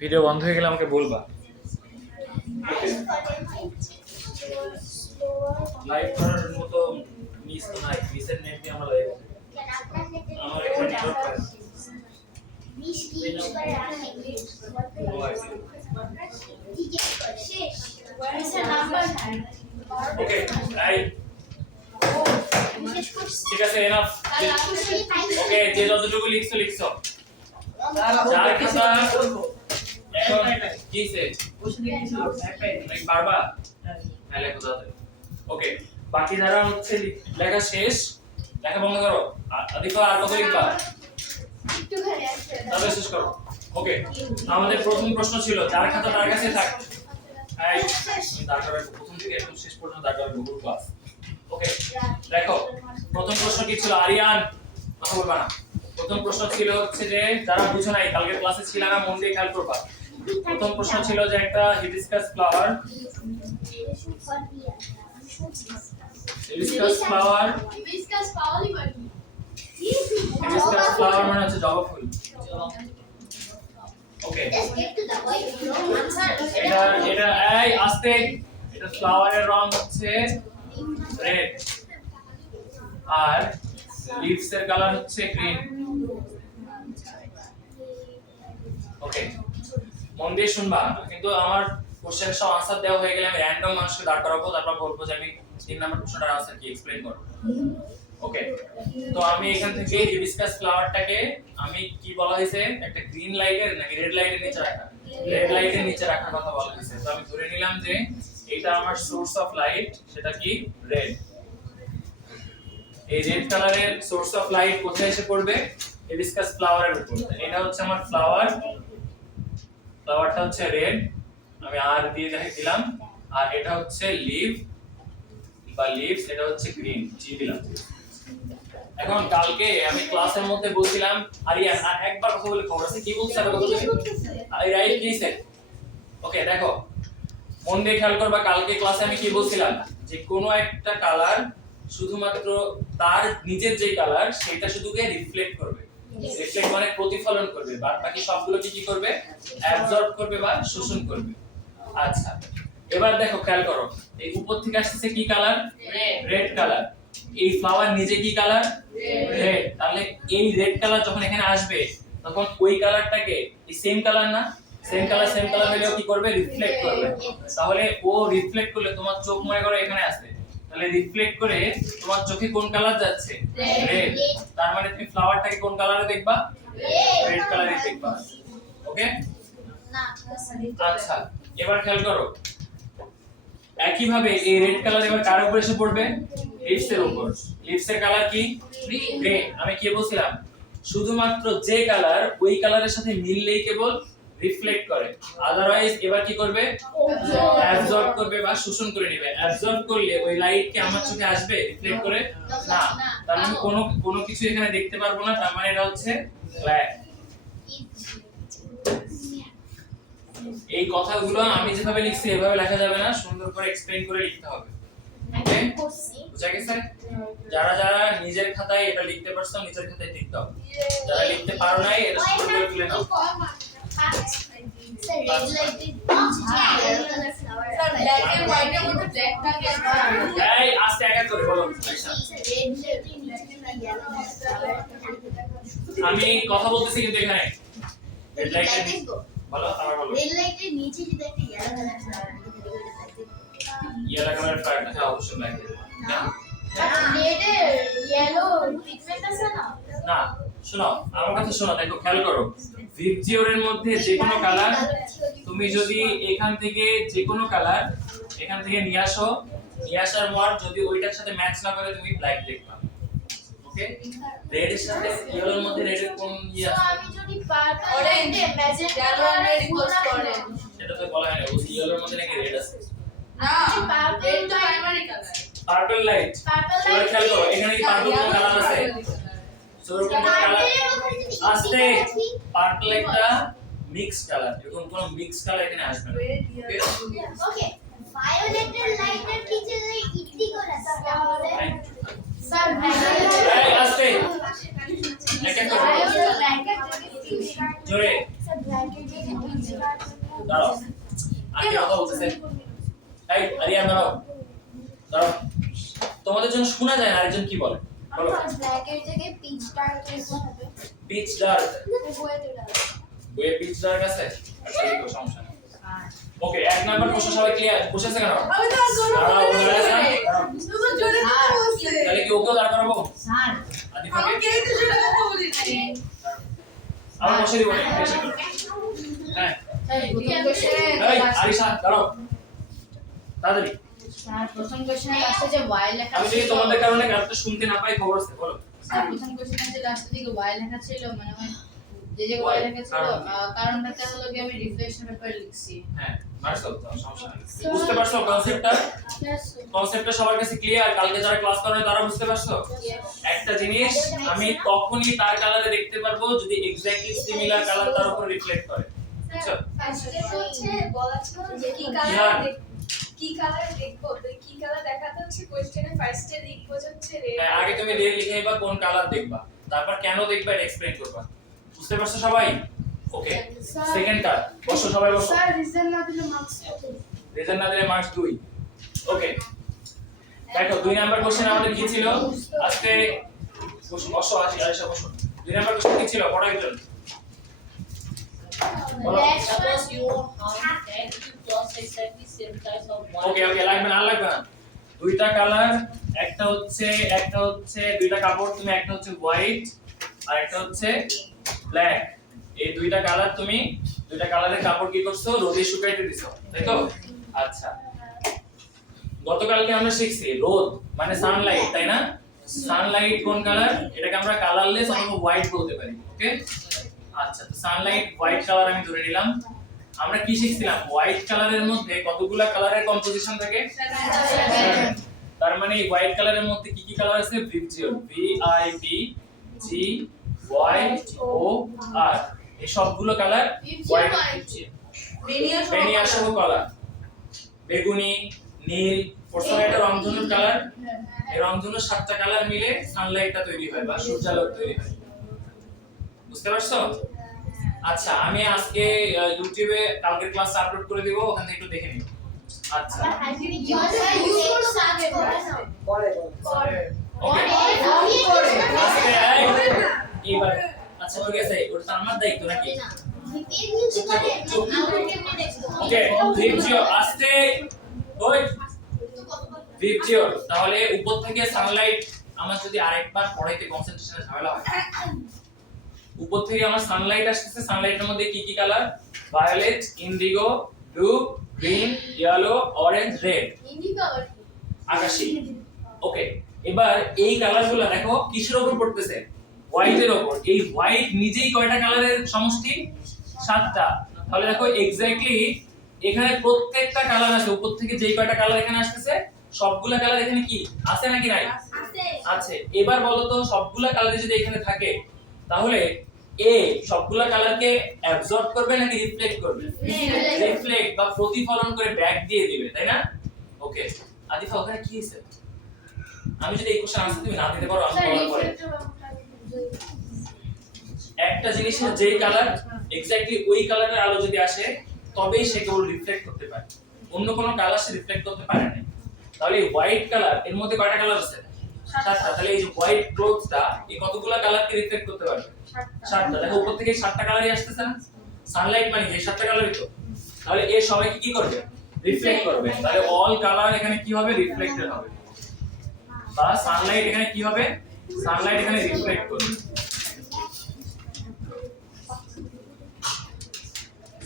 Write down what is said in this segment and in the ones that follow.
Video বন্ধ হয়ে গেলে আমাকে বলবা। লাইভ করার মতো মিস তো নাই, মিসের নেট দিয়ে আমরা লাইভ আমার এখানে নেটওয়ার্ক পায় না। ওকে রাইট, ঠিক আছে এনাফ। ওকে যে যতটুকু লিখছো লিখছো, যার কথা এখন কিছে লাইক বারবা হ্যাঁ লেখো দাদা। ওকে বাকি যারা হচ্ছে লেখা শেষ, লেখা বন্ধ করো। দেখো আর কত লিখবা তবে শেষ করো। ওকে আমাদের প্রথম প্রশ্ন ছিল যার খাতা তার কাছে থাক। এই তারপরে প্রথম থেকে একদম শেষ পর্যন্ত তারপরে গুগল ক্লাস। ওকে দেখো প্রথম প্রশ্ন কি ছিল? আরিয়ান কথা বলবা না। প্রথম প্রশ্ন ছিল হচ্ছে যে যারা বুঝো নাই কালকে ক্লাসে ছিল না, মন দিয়ে খেয়াল করবা। প্রথম প্রশ্ন ছিল যে একটা হিবিস্কাস ফ্লাওয়ার, হিবিস্কাস ফ্লাওয়ার মানে হচ্ছে জবা ফুল। ওকে এটা এই আস্তে, এটা ফ্লাওয়ারের রং হচ্ছে রেড আর লিভস এর কালার হচ্ছে গ্রিন। ওকে মন দিয়ে শুনবা, কিন্তু আমার কোশ্চেন সব आंसर দেওয়া হয়ে গেলে আমি র‍্যান্ডম মানুষকে দাঁড় করাবো, তারপর বলবো যে আমি 3 নাম্বার প্রশ্নটার आंसर কি এক্সপ্লেইন করব। ওকে তো আমি এখান থেকে হিবিস্কাস ফ্লাওয়ারটাকে আমি কি বলা হয়েছে, একটা গ্রিন লাইটের নাকি রেড লাইটের নিচে রাখা, রেড লাইটের নিচে রাখার কথা বলা হয়েছে। তো আমি ধরে নিলাম যে এটা আমার সোর্স অফ লাইট, সেটা কি রেড। এই রেড কালারের সোর্স অফ লাইট কোথায় এসে পড়বে? হিবিস্কাস ফ্লাওয়ারের উপর। এটা হচ্ছে আমার ফ্লাওয়ার, ফ্লাওয়ারটা হচ্ছে রেড, আমি আর দিয়ে দিলাম। আর এটা হচ্ছে লিভ বা লিভস, এটা হচ্ছে গ্রিন, জি দিলাম। এখন কালকে আমি ক্লাসের মধ্যে বলছিলাম আরিয়ান আর একবার কথা বলে খবর আছে কি বলছ আর কথা বলে আই রাইট কি স্যার। ওকে দেখো মন দিয়ে খেয়াল করবা, কালকে ক্লাসে আমি কি বলছিলাম যে কোনো একটা কালার শুধুমাত্র তার নিজের যে কালার সেটা শুধুকে রিফ্লেক্ট করবে। রিফ্লেক্ট মানে প্রতিফলন করবে, বাদ বাকি সবগুলো কি করবে? অ্যাবজর্ব করবে বা শোষণ করবে। আচ্ছা এবার দেখো খেয়াল করো, এই উপর থেকে আসছে কি কালার? Red colour. এই ফ্লাওয়ার নিজে কি কালার? রেড। তাহলে এই রেড কালার যখন এখানে আসবে তখন ওই কালারটাকে এই সেম কালার না, সেম কালার হলেও কি করবে? রিফ্লেক্ট করবে। তাহলে ও রিফ্লেক্ট করলে তোমার চোখ মনে করো এখানে আসবে, তাহলে রিফ্লেক্ট করে তোমার চোখে কোন কালার যাচ্ছে? রেড। তার মানে তুমি ফ্লাওয়ারটাকে কোন কালারে দেখবা? রেড কালারে দেখবা। ওকে না আচ্ছা এবার খেয়াল করো, একই ভাবে এই রেড কালার এবার কার উপর এসে পড়বে? লিভস এর উপর। লিভস এর কালার কি? গ্রিন। আমি কি বলছিলাম? শুধুমাত্র যে কালার ওই কালারের সাথে মিললেই কেবল রিফ্লেক্ট করে, আদারওয়াইজ এবার কি করবে? অ্যাবজর্ব করবে বা শোষণ করে নেবে। অ্যাবজর্ব করলে ওই লাইট কি আমার চোখে আসবে রিফ্লেক্ট করে? না, তার মানে কোনো কিছু এখানে দেখতে পারবো না, তার মানে এটা হচ্ছে ব্ল্যাক। এই কথাগুলো আমি যেভাবে লিখছি এভাবে লেখা যাবে না, সুন্দর করে এক্সপ্লেইন করে লিখতে হবে। ওকে বুঝা গেছে? যারা যারা নিজের খাতায় এটা লিখতে পারছো নিজের খাতায় ঠিক দাও, যারা লিখতে পারো নাই এটা সুন্দর করে তুলে নাও। Sir red light yellow colour flower sir black and white এর মধ্যে ব্ল্যাক থাকে এই আস্তে একা করে বলো। স্যার রেড লাইটের নিচে না ইয়েলো ফ্লাওয়ার। আমি কথা বলতেছি কিন্তু এখানে রেড লাইট বলো, আবার বলো। রেড লাইটের নিচে যদি একটা ইয়েলো কালার ফ্লাওয়ার থাকে ইয়েলো কালার ফ্লাওয়ারটা অবশ্যই ব্ল্যাক না, রেডে ইয়েলো পিগমেন্ট আছে না? না শোনো আমার কথা শোনো, দেখো খেয়াল করো, ভিবজিওরের মধ্যে যে কোনো কালার তুমি যদি এখান থেকে যে কোনো কালার এখান থেকে নিয়ে আসো, নিয়ে আসার পর যদি ওইটার সাথে ম্যাচ না করে তুমি ব্ল্যাক দেখবা। ওকে রেড এর সাথে ইয়েলোর মধ্যে রেড এর কোন ইয়ে আছে? আমি যদি পার্পল রেডে ম্যাজেন্টা কালারে রিকোয়েস্ট করে সেটা তো বলা হয় না, ওই ইয়েলোর মধ্যে নাকি রেড আছে না, পার্পল তো প্রাইমারি কালার। পার্পল লাইট এবার খেয়াল করো এখানে কি পার্পল কোন কালার আছে? সরো কোন কালার আস্তে পার্পল একটা মিক্স কালার, এরকম কোন মিক্স কালার এখানে আসবে না। ওকে ভায়োলেটের লাইটের নিচে যে ইডলি করে তাহলে স্যার এই আস্তে একা করো জোরে স্যার ব্ল্যাকের যে দাঁড়াও আগে কথা বলতেছে এই আরিয়ান দাঁড়াও দাঁড়াও তোমাদের জন্য শোনা যায় না আরেকজন কি বলে বলো ব্ল্যাক এর জায়গায় পিচ ডার্ক হবে পিচ ডার্ক বইতে ডার্ক বইয়ে পিচ ডার্ক আছে আচ্ছা এই তো সমস্যা নেই ওকে এক নাম্বার প্রশ্ন সবাই ক্লিয়ার বুঝেছে কেন আমি তো আর জোরে দাঁড়াও, দাঁড়াও, দাঁড়াও। শুধু জোরে কথা বলছে তাহলে কি ওকেও দাঁড় করাবো স্যার আদিফাকে আমাকে এই তো জোরে কথা বলিনি আমার বসে দিব না এসে করো। হ্যাঁ এই আরিশা দাঁড়াও তাড়াতাড়ি স্যার প্রথম কোশ্চেনে লাস্টে যে ওয়াই লেখা আমি যদি তোমাদের কারণে কারণটা শুনতে না পাই খবর আছে বলো স্যার প্রথম কোশ্চেনে যে লাস্টে দিকে ওয়াই লেখা ছিল মানে ওই যে ওয়াই লেখা ছিল কারণটাতে হলো কি আমি রিফ্লেকশন পেপার লিখছি হ্যাঁ মার্কস দাও সমস্যা নেই বুঝতে পারছো কনসেপ্টটা সবার কাছে ক্লিয়ার কালকে যারা ক্লাস করে তারা বুঝতে পারছো একটা জিনিস আমি তখনই তার কালারে দেখতে পারবো যদি এক্স্যাক্টলি সিমিলার কালার তার উপর রিফ্লেক্ট করে বুঝছো ফার্স্টে হচ্ছে বলা ছিল যে কি হ্যাঁ। কি কালার দেখবো তো কি কালার দেখাতে হচ্ছে কোশ্চেনে ফার্স্টে লিখবো হচ্ছে রেড হ্যাঁ, আগে তুমি রেড লিখে নিবা কোন কালার দেখবা তারপর কেন দেখবা এটা এক্সপ্লেইন করবা বুঝতে পারছো সবাই ওকে সেকেন্ডটা বসো সবাই বসো স্যার রিজন না দিলে মার্কস কত রিজন না দিলে মার্কস 2 ওকে দেখো 2 নাম্বার কোশ্চেন আমাদের কি ছিল আজকে বসো বসো আয়েশা বসো 2 নাম্বার কোশ্চেন কি ছিল পড়া একজন Suppose you have and two clothes exactly same size of one. ওকে ওকে লাগবে না দুইটা কালার একটা হচ্ছে দুইটা কাপড় তুমি একটা হচ্ছে হোয়াইট আর একটা হচ্ছে ব্ল্যাক এই দুইটা কালার তুমি দুইটা কালারের কাপড় কি করছো রোদে শুকাইতে দিছো তাই তো আচ্ছা গতকালকে আমরা শিখছি রোদ মানে সানলাইট তাই না সানলাইট কোন কালার এটাকে আমরা কালারলেস অথবা হোয়াইট বলতে পারি ওকে আচ্ছা তো সানলাইট হোয়াইট কালার আমি ধরে নিলাম আমরা কি শিখছিলাম হোয়াইট কালারের মধ্যে কতগুলা কালারের কম্পোজিশন থাকে তার মানে এই হোয়াইট কালারের মধ্যে কি কি কালার আছে VIBGYOR V I B G Y O R এই সবগুলো কালার হোয়াইট বেনিয়া সহ কালার বেগুনি নীল ফসফরাইট রংধনুর কালার এই রংধনুর 7টা কালার মিলে সানলাইটটা তৈরি হয় বা সূর্যালোক তৈরি হয় বুঝতে পারছো আচ্ছা আমি আজকে ইউটিউবে কালকের ক্লাস আপলোড করে দেব ওখান থেকে একটু দেখে নিও আচ্ছা ওকে আজকে এবার আচ্ছা ঠিক আছে ওটা আমার দায়িত্ব নাকি ওকে ভিবজিও আস্তে ওই ভিবজিও তাহলে উপর থেকে সানলাইট আমার যদি আরেকবার পড়াইতে কনসেন্ট্রেশনে ঝামেলা হয় উপর থেকে আমার সানলাইট আসছে সানলাইটের মধ্যে কি কি colour violet indigo blue green yellow orange red আকাশী ওকে এবার এই কালারগুলো দেখো কিসের উপর পড়তেছে হোয়াইটের উপর এই হোয়াইট নিজেই কয়টা কালারের সমষ্টি 7টা তাহলে দেখো এক্স্যাক্টলি এখানে প্রত্যেকটা কালার আছে উপর থেকে যেই কয়টা কালার এখানে আসতেছে সবগুলা কালার এখানে কি আছে নাকি নাই আছে এবার বলো তো সবগুলা কালার যদি এখানে থাকে তাহলে এ সবগুলা কালারকে অ্যাবজর্ব করবে নাকি রিফ্লেক্ট করবে রিফ্লেক্ট বা প্রতিফলন করে ব্যাক দিয়ে দিবে তাই না ওকে আদিফা ওখানে কি আছে আমি যদি এই কোশ্চেন আনসার তুমি না দিতে পারো আমি বলার পরে একটা জিনিসের যেই কালার এক্স্যাক্টলি ওই কালারের আলো যদি আসে তবেই সে কেবল রিফ্লেক্ট করতে পারে অন্য কোনো কালার সে রিফ্লেক্ট করতে পারে না তাহলে এই হোয়াইট কালার এর মধ্যে কয়টা কালার আছে 7টা তাহলে এই যে হোয়াইট ক্লোথসটা এই কতগুলা কালারকে রিফ্লেক্ট করতে পারবে 7টা দেখো উপর থেকে 7টা কালারই আসতেছে না সানলাইট মানে এই 7টা কালারই তো তাহলে এই সবাইকে কি করবে রিফ্লেক্ট করবে তাহলে অল কালার এখানে কি হবে রিফ্লেক্টেড হবে বা সানলাইট এখানে কি হবে সানলাইট এখানে রিফ্লেক্ট করবে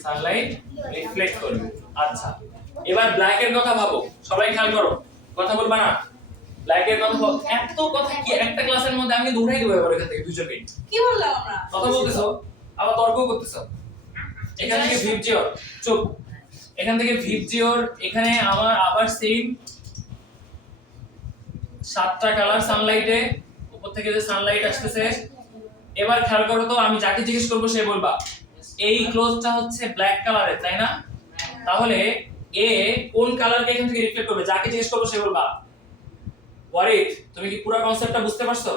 সানলাইট রিফ্লেক্ট করবে আচ্ছা এবার ব্ল্যাক এর কথা ভাবো সবাই খেয়াল করো কথা বলবা না ব্ল্যাক এর কথা এত কথা কি একটা ক্লাসের মধ্যে আমি দৌড়াই দেব এবার এখান থেকে দুজনকে কি বললাম আমরা কথা বলতেছো আবার তর্ক করতেছো এখান থেকে ভিবজিওর চুপ এখান থেকে ভিবজিওর এখানে আমার আবার সেম 7টা কালার সানলাইটে উপর থেকে যে সানলাইট আসতেছে এবার খেয়াল করো তো আমি যাকে জিজ্ঞেস করব সে বলবা এই ক্লোজটা হচ্ছে ব্ল্যাক কালারের তাই না তাহলে এ কোন কালারকে এখান থেকে রিফ্লেক্ট করবে যাকে জিজ্ঞেস করব সে বলবা ওয়ারিদ তুমি কি পুরো কনসেপ্টটা বুঝতে পারছো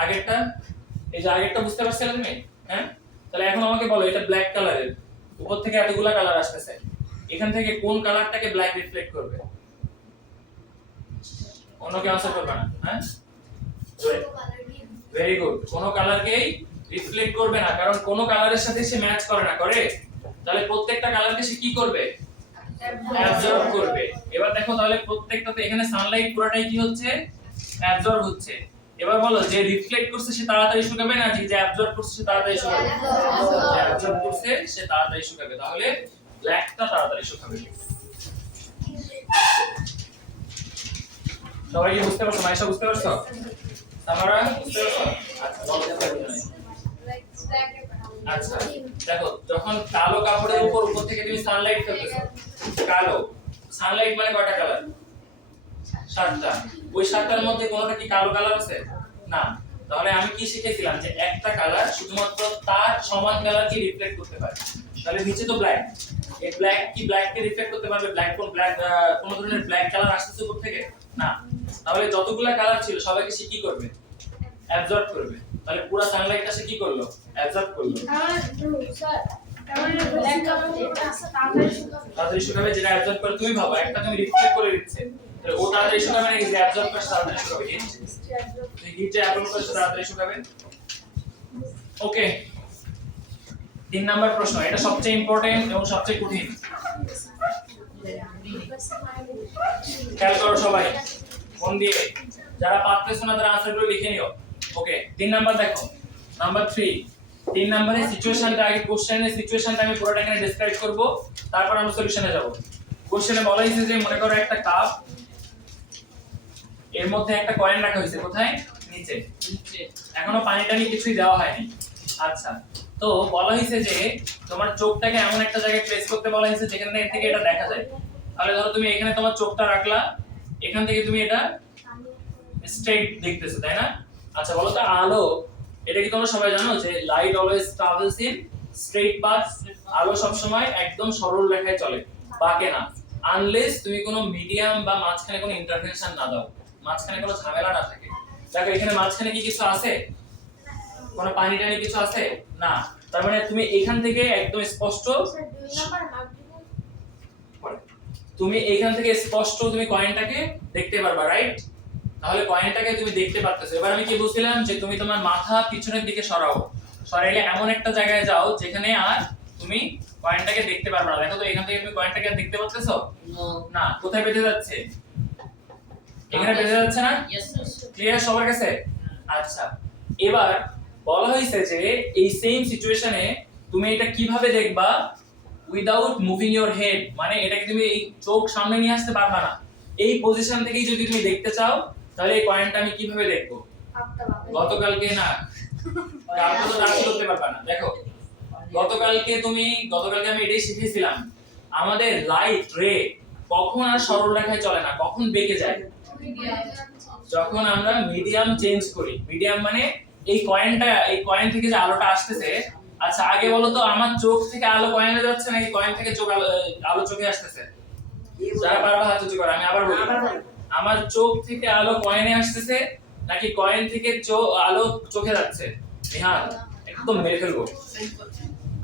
আগেরটা এই যে আগেরটা বুঝতে পারছিলে তুমি হ্যাঁ তাহলে এখন আমাকে বলো এটা ব্ল্যাক কালারের উপর থেকে এতগুলা কালার আসতেছে, এখান থেকে কোন কালারটাকে ব্ল্যাক রিফ্লেক্ট করবে? অন্য কেউ আনসার করবে না? হ্যাঁ, ভেরি গুড। কোন কালারকেই রিফ্লেক্ট করবে না, কারণ কোন কালারের সাথে সে ম্যাচ করে না। করে তাহলে প্রত্যেকটা কালারকে সে কি করবে? অ্যাবজর্ব করবে। এবার দেখো তাহলে প্রত্যেকটাতে এখানে সানলাইট পুরোটাই কি হচ্ছে? অ্যাবজর্ব হচ্ছে। এবার বলো যে রিফ্লেক্ট করছে সে তাড়াতাড়ি শুকাবে না যে অ্যাবজর্ব করছে সে তাড়াতাড়ি শুকাবে? যে অ্যাবজর্ব করছে সে তাড়াতাড়ি শুকাবে, তাহলে ব্ল্যাকটা তাড়াতাড়ি শুকাবে। সবাই কি বুঝতে পারছো? মাইশা বুঝতে পারছো? সামারা বুঝতে পারছো? আচ্ছা বলো। আচ্ছা দেখো, যখন কালো কাপড়ের উপর থেকে তুমি সানলাইট ফেলতেছো, কালো সানলাইট মানে কয়টা কালার? 7টা। ওই 7টার মধ্যে কোনটা কি কালো কালার আছে? না। তাহলে আমি কি শিখেছিলাম যে একটা কালার শুধুমাত্র তার সমান কালার কি রিফ্লেক্ট করতে পারে। তাহলে নিচে তো ব্ল্যাক, এই ব্ল্যাক কি ব্ল্যাক কে রিফ্লেক্ট করতে পারবে? ব্ল্যাক কোন ধরনের ব্ল্যাক কালার আসছে উপর থেকে? না। তাহলে যতগুলা কালার ছিল সবাইকে সে কি করবে? অ্যাবজর্ব করবে। তাহলে পুরো সানলাইটটা সে কি করলো? অ্যাবজর্ব করলো। তাড়াতাড়ি শুকাবে, যেটা অ্যাবজর্ব করে। তুমি ভাবো একটা তুমি রিফ্লেক্ট করে দিচ্ছে, তাহলে ও তাড়াতাড়ি শুকাবে না যে অ্যাবজর্ব করে তাড়াতাড়ি শুকাবে? হিট যে অ্যাবজর্ব করে তাড়াতাড়ি শুকাবে। ওকে, 3 নাম্বার প্রশ্ন, এটা সবচেয়ে ইম্পর্টেন্ট এবং সবচেয়ে কঠিন। খেয়াল করো সবাই মন দিয়ে, যারা পারতেছো না তারা আনসারগুলো লিখে নিও। ওকে, 3 নাম্বার দেখো, নাম্বার 3। 3 নম্বরে সিচুয়েশনটা, আগে কোশ্চেনের সিচুয়েশনটা আমি পুরোটা এখানে ডেসক্রাইব করব, তারপর আমরা সলিউশনে যাব। কোশ্চেনে বলা হয়েছে যে মনে করো একটা কাপ, এর মধ্যে একটা কয়েন রাখা হয়েছে। কোথায়? নিচে। এখনো পানি টানি কিছুই দেওয়া হয়নি। আচ্ছা, তো বলা হয়েছে যে তোমার চোখটাকে এমন একটা জায়গায় প্লেস করতে বলা হয়েছে যেখানে থেকে এটা দেখা যায়। তাহলে ধরো তুমি এখানে তোমার চোখটা রাখলা, এখান থেকে তুমি এটা স্ট্রেট দেখতেছো, তাই না? আচ্ছা বলো তো, আলো, এটা কি তোমরা সবাই জানো যে light always travels in straight path? আলো সব সময় একদম সরল রেখায় চলে, বাঁকে না, আনলেস তুমি কোনো মিডিয়াম বা মাঝখানে কোনো ইন্টারভেনশন না দাও, মাঝখানে কোনো ঝামেলা না থাকে। দেখো এখানে মাঝখানে কি কিছু আছে? কোনো পানি টানি কিছু আছে? না। তার মানে তুমি এখান থেকে একদম স্পষ্ট, তুমি এখান থেকে স্পষ্ট তুমি কয়েনটাকে দেখতে পারবা, রাইট? তাহলে কয়েনটাকে তুমি দেখতে পারতেছো। এবার আমি কি বলছিলাম যে তুমি তোমার মাথা পিছনের দিকে সরাও, সরাইলে এমন একটা জায়গায় যাও যেখানে আর তুমি কয়েনটাকে দেখতে পারবে না। দেখো তো এখান থেকে তুমি কয়েনটাকে দেখতে পাচ্ছেছো? না। কোথায় বেঁধে যাচ্ছে? এখানে বেঁধে যাচ্ছে না? ক্লিয়ার সবার কাছে? আচ্ছা, এবার বলা হয়েছে যে এই সেম সিচুয়েশনে তুমি এটা কিভাবে দেখবা? উইদাউট মুভিং ইওর হেড, মানে এটাকে তুমি এই চোখ সামনে নিয়ে আসতে পারবা না। এই পজিশন থেকেই যদি তুমি দেখতে চাও তাহলে এই পয়েন্টটা আমি কিভাবে দেখবো? গতকালকে না, কালকে তো টাচ করতে পারবা না। দেখো গতকালকে আমি এটাই শিখেছিলাম, আমাদের লাইট রে কখন আর সরল রেখায় চলে না, কখন বেঁকে যায়? যখন আমরা মিডিয়াম চেঞ্জ করি। মিডিয়াম মানে এই কয়েন থেকে যে আলোটা আসতেছে। আচ্ছা আগে বলো তো, আমার চোখ থেকে আলো কয়েনে যাচ্ছে নাকি কয়েন থেকে আলো চোখে আসতেছে? যারা পারবা হাত উঁচু করো, আমি আবার বলি, আমার চোখ থেকে আলো কয়েনে আসতেছে নাকি কয়েন থেকে আলো চোখে যাচ্ছে? নিহাল একদম মেরে ফেলবো।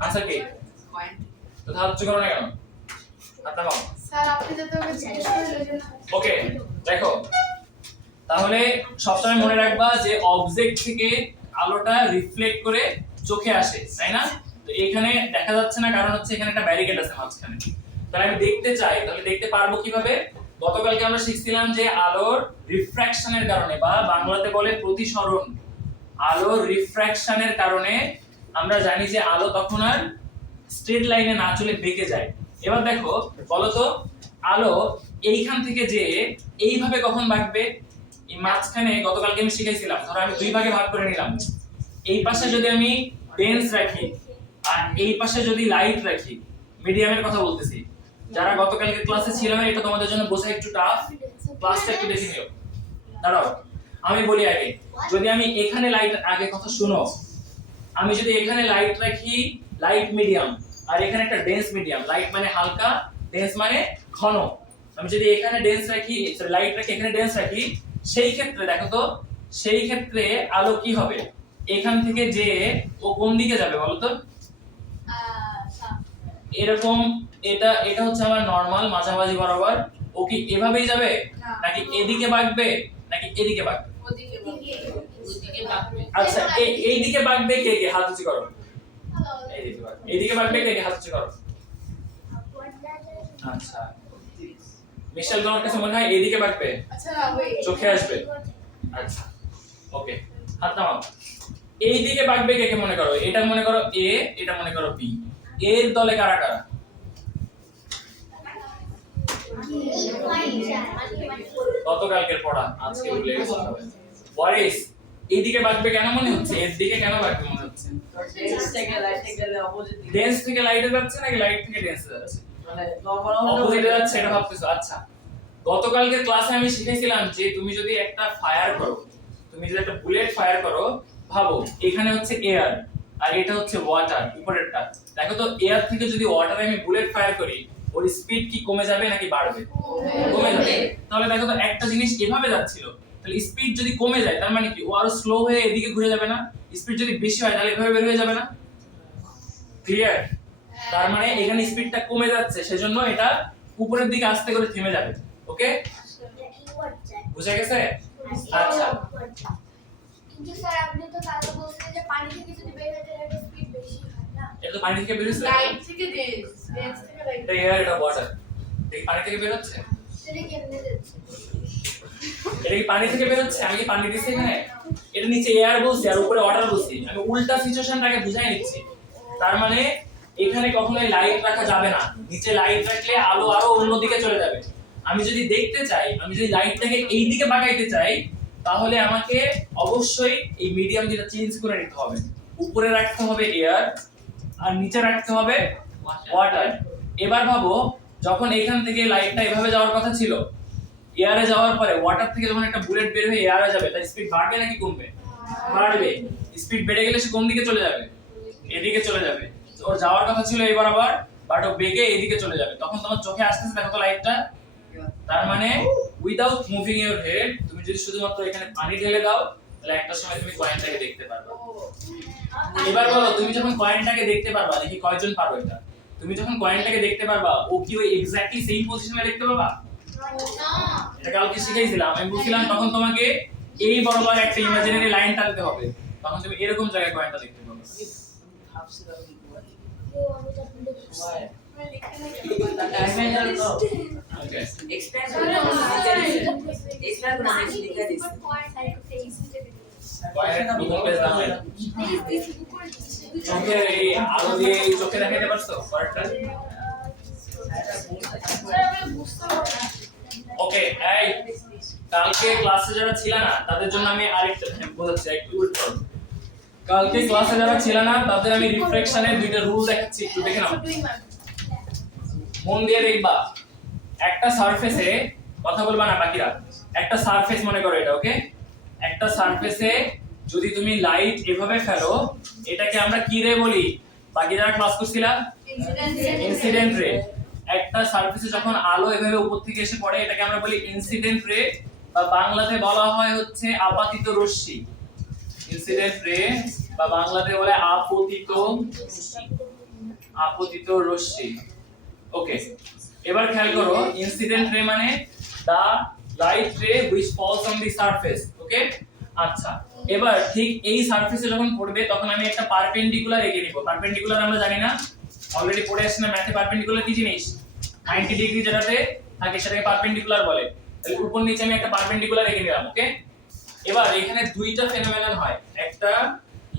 আনসার কি? তো হাত উঁচু করো না কেন? হাত নামাও। স্যার আপনি তো ওকে জিজ্ঞেস করলেন। ওকে, দেখো তাহলে সবসময় মনে রাখবা যে অবজেক্ট থেকে আলোটা রিফ্লেক্ট করে চোখে আসে, তাই না? তো এখানে দেখা যাচ্ছে না কারণ হচ্ছে এখানে একটা ব্যারিকেড আছে মাঝখানে। তাহলে আমি দেখতে চাই, তাহলে দেখতে পারবো কিভাবে? গতকালকে আমরা শিখছিলাম যে আলোর রিফ্র্যাকশনের কারণে, বা বাংলাতে বলে প্রতিসরণ, আলোর রিফ্র্যাকশনের কারণে আমরা জানি যে আলো তখন আর স্ট্রেট লাইনে না চলে বেঁকে যায়। এবার দেখো বলো তো, আলো এইখান থেকে যে এইভাবে কখন বাঁকবে? এই মাঝখানে গতকালকে আমি শিখাইছিলাম, ধরো আমি দুই ভাগে ভাগ করে নিলাম। এই পাশে যদি আমি ডেন্স রাখি আর এই পাশে যদি লাইট রাখি, মিডিয়ামের কথা বলতেছি। যারা গতকালকে ক্লাসে ছিল না, এটা তোমাদের জন্য বোঝা একটু টাফ, ক্লাসটা একটু দেখে নিও। দাঁড়াও আমি বলি আগে, যদি আমি এখানে লাইট, আগে কথা শুনো, আমি যদি এখানে লাইট রাখি, লাইট মিডিয়াম, আর এখানে একটা ডেন্স মিডিয়াম, লাইট মানে হালকা, ডেন্স মানে ঘন, আমি যদি এখানে ডেন্স রাখি, লাইট রাখি, এখানে ডেন্স রাখি, সেই ক্ষেত্রে দেখো তো, সেই ক্ষেত্রে আলো কি হবে? এখান থেকে যে ও কোন দিকে যাবে বলো তো? এরকম এটা এটা হচ্ছে আমার নরমাল মাঝামাঝি বরাবর। ও কি এভাবেই যাবে নাকি এদিকে বাঁকবে নাকি এদিকে বাঁকবে? ওদিকে ওদিকে বাঁকবে। আচ্ছা এইদিকে বাঁকবে কে কে হাত উঁচু করো। এইদিকে বাঁকবে কে কে হাত উঁচু করো। আচ্ছা মিশেল তোমার কাছে মনে হয় এইদিকে বাঁকবে আচ্ছা না ওয়েট চোখে আসবে। আচ্ছা ওকে হাত নামাও। এইদিকে বাঁকবে কে কে মনে করো। এটা মনে করো এ, এটা মনে করো বি। এর দলে কারা কারা? গতকালকের পড়া আজকে ভুলে গেছো সবাই। ওয়ারিস এইদিকে বাঁকবে কেন মনে হচ্ছে? এর দিকে কেন বাঁকবে মনে হচ্ছে? ডেন্স থেকে লাইটে গেলে অপোজিট দিকে ডেন্স থেকে লাইটে যাচ্ছে নাকি লাইট থেকে ডেন্সে যাচ্ছে? মানে নরমাল অপোজিটে যাচ্ছে এটা ভাবতেছো। আচ্ছা গতকালকের ক্লাসে আমি শিখেছিলাম যে তুমি যদি একটা ফায়ার করো, তুমি যদি একটা বুলেট ফায়ার করো, ভাবো এখানে হচ্ছে এয়ার আর এটা হচ্ছে ওয়াটার উপরেরটা। দেখো তো এয়ার থেকে যদি ওয়াটারে আমি বুলেট ফায়ার করি ওর স্পিড কি কমে যাবে নাকি বাড়বে? কমে যাবে। তাহলে দেখো তো একটা জিনিস এভাবে যাচ্ছিল, তাহলে স্পিড যদি কমে যায় তার মানে কি ও আরো স্লো হয়ে এদিকে ঘুরে যাবে না? স্পিড যদি বেশি হয় তাহলে এভাবে বের হয়ে যাবে না? ক্লিয়ার? তার মানে এখানে স্পিডটা কমে যাচ্ছে সেজন্য এটা উপরের দিকে আস্তে করে থেমে যাবে। ওকে বুঝা গেছে? আচ্ছা কিন্তু স্যার আপনি তো তাহলে বলছেন যে পানি থেকে যদি বের হয় তাহলে এটা স্পিড বেশি হয় না? এটা তো পানি থেকে বের হচ্ছে। লাইট থেকে ডেন্স ডেন্স থেকে লাইট এটা এয়ার এটা ওয়াটার। এটা কি পানি থেকে বের হচ্ছে? সেটা কেমনে যাচ্ছে? এটা কি পানি থেকে বের হচ্ছে? আমি কি পানি দিছি এখানে? এটা নিচে এয়ার বলছি আর উপরে ওয়াটার বলছি। আমি উল্টা সিচুয়েশনটাকে বুঝাই নিচ্ছি। তার মানে এখানে কখনোই লাইট রাখা যাবে না। নিচে লাইট রাখলে আলো আরো অন্যদিকে চলে যাবে। আমি যদি দেখতে চাই, আমি যদি লাইটটাকে এই দিকে বাঁকাইতে চাই তাহলে আমাকে অবশ্যই এই মিডিয়াম যেটা চেঞ্জ করে নিতে হবে। উপরে রাখতে হবে এয়ার আর নিচে রাখতে হবে ওয়াটার। এবার ভাবো যখন এখান থেকে লাইটটা এভাবে যাওয়ার কথা ছিল, এয়ারে যাওয়ার পরে ওয়াটার থেকে যখন একটা বুলেট বের হয়ে এয়ারে যাবে তার স্পিড বাড়বে নাকি কমবে? বাড়বে। স্পিড বেড়ে গেলে সে কোন দিকে চলে যাবে? এদিকে চলে যাবে। ওর যাওয়ার কথা ছিল এই বরাবর, বাট ও বেগে এদিকে চলে যাবে। তখন তোমার চোখে আসতেছে দেখো তো লাইটটা। তার মানে উইদাউট মুভিং ইওর হেড তুমি যদি শুধুমাত্র এখানে পানি ঢেলে দাও তাহলে একটা সময় তুমি কয়েনটাকে দেখতে পারবে। এবার বলো তুমি যখন কয়েনটাকে দেখতে পারবা, দেখি কয়জন পারবে এটা। তুমি যখন কয়েনটাকে দেখতে পারবা ও কি ওই এক্স্যাক্টলি সেম পজিশনে দেখতে পাবা? এটা কালকে শিখাইছিলাম। আমি বলছিলাম তখন তোমাকে এই বরাবর একটা ইমাজিনারি লাইন টানতে হবে, তখন তুমি এরকম জায়গায় কয়েনটা দেখতে পাবে। ভাবছিলাম কি বলি ও আমি তো আপনি ওয়াই মানে লিখে নাই টাইমে জানো তো ওকে এক্সপ্যান্ড কয়েন প্রথম পেজ দাও। চোখে এই আলো দিয়ে এই চোখে দেখাতে পারছো কয়েনটা? ওকে এই কালকে ক্লাসে যারা ছিল না তাদের জন্য আমি আরেকটা বোঝাচ্ছি, একটু ওয়েট করো। কালকে ক্লাসে যারা ছিল না তাদের আমি রিফ্লেকশনের দুইটা রুল দেখাচ্ছি, একটু দেখে নাও। মন দিয়ে দেখবা একটা সারফেসে, কথা বলবা না বাকিরা, একটা সারফেস মনে করো এটা। ওকে একটা সারফেসে যদি তুমি লাইট এভাবে ফেলো এটাকে আমরা কি রে বলি? বাকি যারা ক্লাস করছিলা ইনসিডেন্ট রে। একটা সারফেসে যখন আলো এভাবে উপর থেকে এসে পড়ে এটাকে আমরা বলি ইনসিডেন্ট রে, বা বাংলাতে বলা হয় হচ্ছে আপাতিত রশ্মি। ইনসিডেন্ট রে বা বাংলাতে বলে আপতিত রশ্মি। ওকে এবার খেয়াল করো ইনসিডেন্ট রে মানে দা লাইট রে which falls on the surface. ওকে আচ্ছা এবার ঠিক এই সারফেসে যখন পড়বে তখন আমি একটা পারপেন্ডিকুলার এঁকে নিব। পারপেন্ডিকুলার আমরা জানি না, অলরেডি পড়ে আসছি না ম্যাথে। পারপেন্ডিকুলার কি জিনিস? 90 ডিগ্রি যেটাতে থাকে সেটাকে পারপেন্ডিকুলার বলে। তাহলে উপর নিচে আমি একটা পারপেন্ডিকুলার এঁকে নিলাম। ওকে এবার এখানে দুইটা ফেনোমেনন হয়। একটা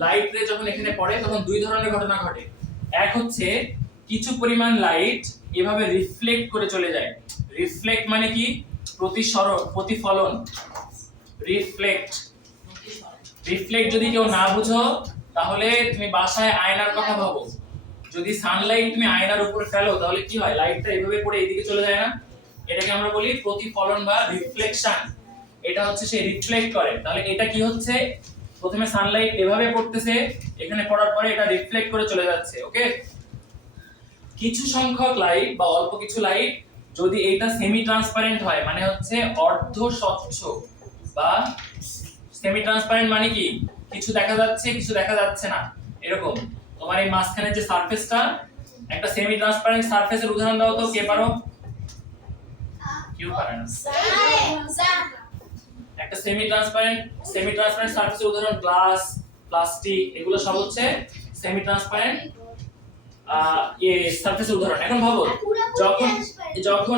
লাইট রে যখন এখানে পড়ে তখন দুই ধরনের ঘটনা ঘটে। এক হচ্ছে কিছু পরিমাণ লাইট এভাবে রিফ্লেক্ট করে চলে যায়। রিফ্লেক্ট মানে কি? প্রতিফলন। রিফ্লেক্ট যদি কেউ না বুঝো তাহলে তুমি বাসায় আয়নার কথা ভাবো। যদি সানলাইট তুমি আয়নার উপরে ফেলো তাহলে কি হয়? লাইটটা এভাবে পড়ে এদিকে চলে যায় না? এটাকে আমরা বলি প্রতিফলন বা রিফ্লেকশন। এটা হচ্ছে সে রিফ্লেক্ট করে। তাহলে এটা কি হচ্ছে? প্রথমে সানলাইট এভাবে পড়তেছে, এখানে পড়ার পরে এটা রিফ্লেক্ট করে চলে যাচ্ছে। ওকে কিছু সংখ্যক লাইট বা অল্প কিছু লাইট যদি এটা সেমি ট্রান্সপারেন্ট হয় মানে হচ্ছে অর্ধ স্বচ্ছ, বা সেমি ট্রান্সপারেন্ট মানে কি? কিছু দেখা যাচ্ছে কিছু দেখা যাচ্ছে না, এরকম। তোমার এই মাঝখানে যে সারফেসটা একটা সেমি ট্রান্সপারেন্ট সারফেসের উদাহরণ দাও তো, কে পারো? কেউ পারে না। একটা সেমি ট্রান্সপারেন্ট সারফেসের উদাহরণ গ্লাস, প্লাস্টিক, এগুলো সব হচ্ছে সেমি ট্রান্সপারেন্ট সারফেসের উদাহরণ। এখন ভাবো যখন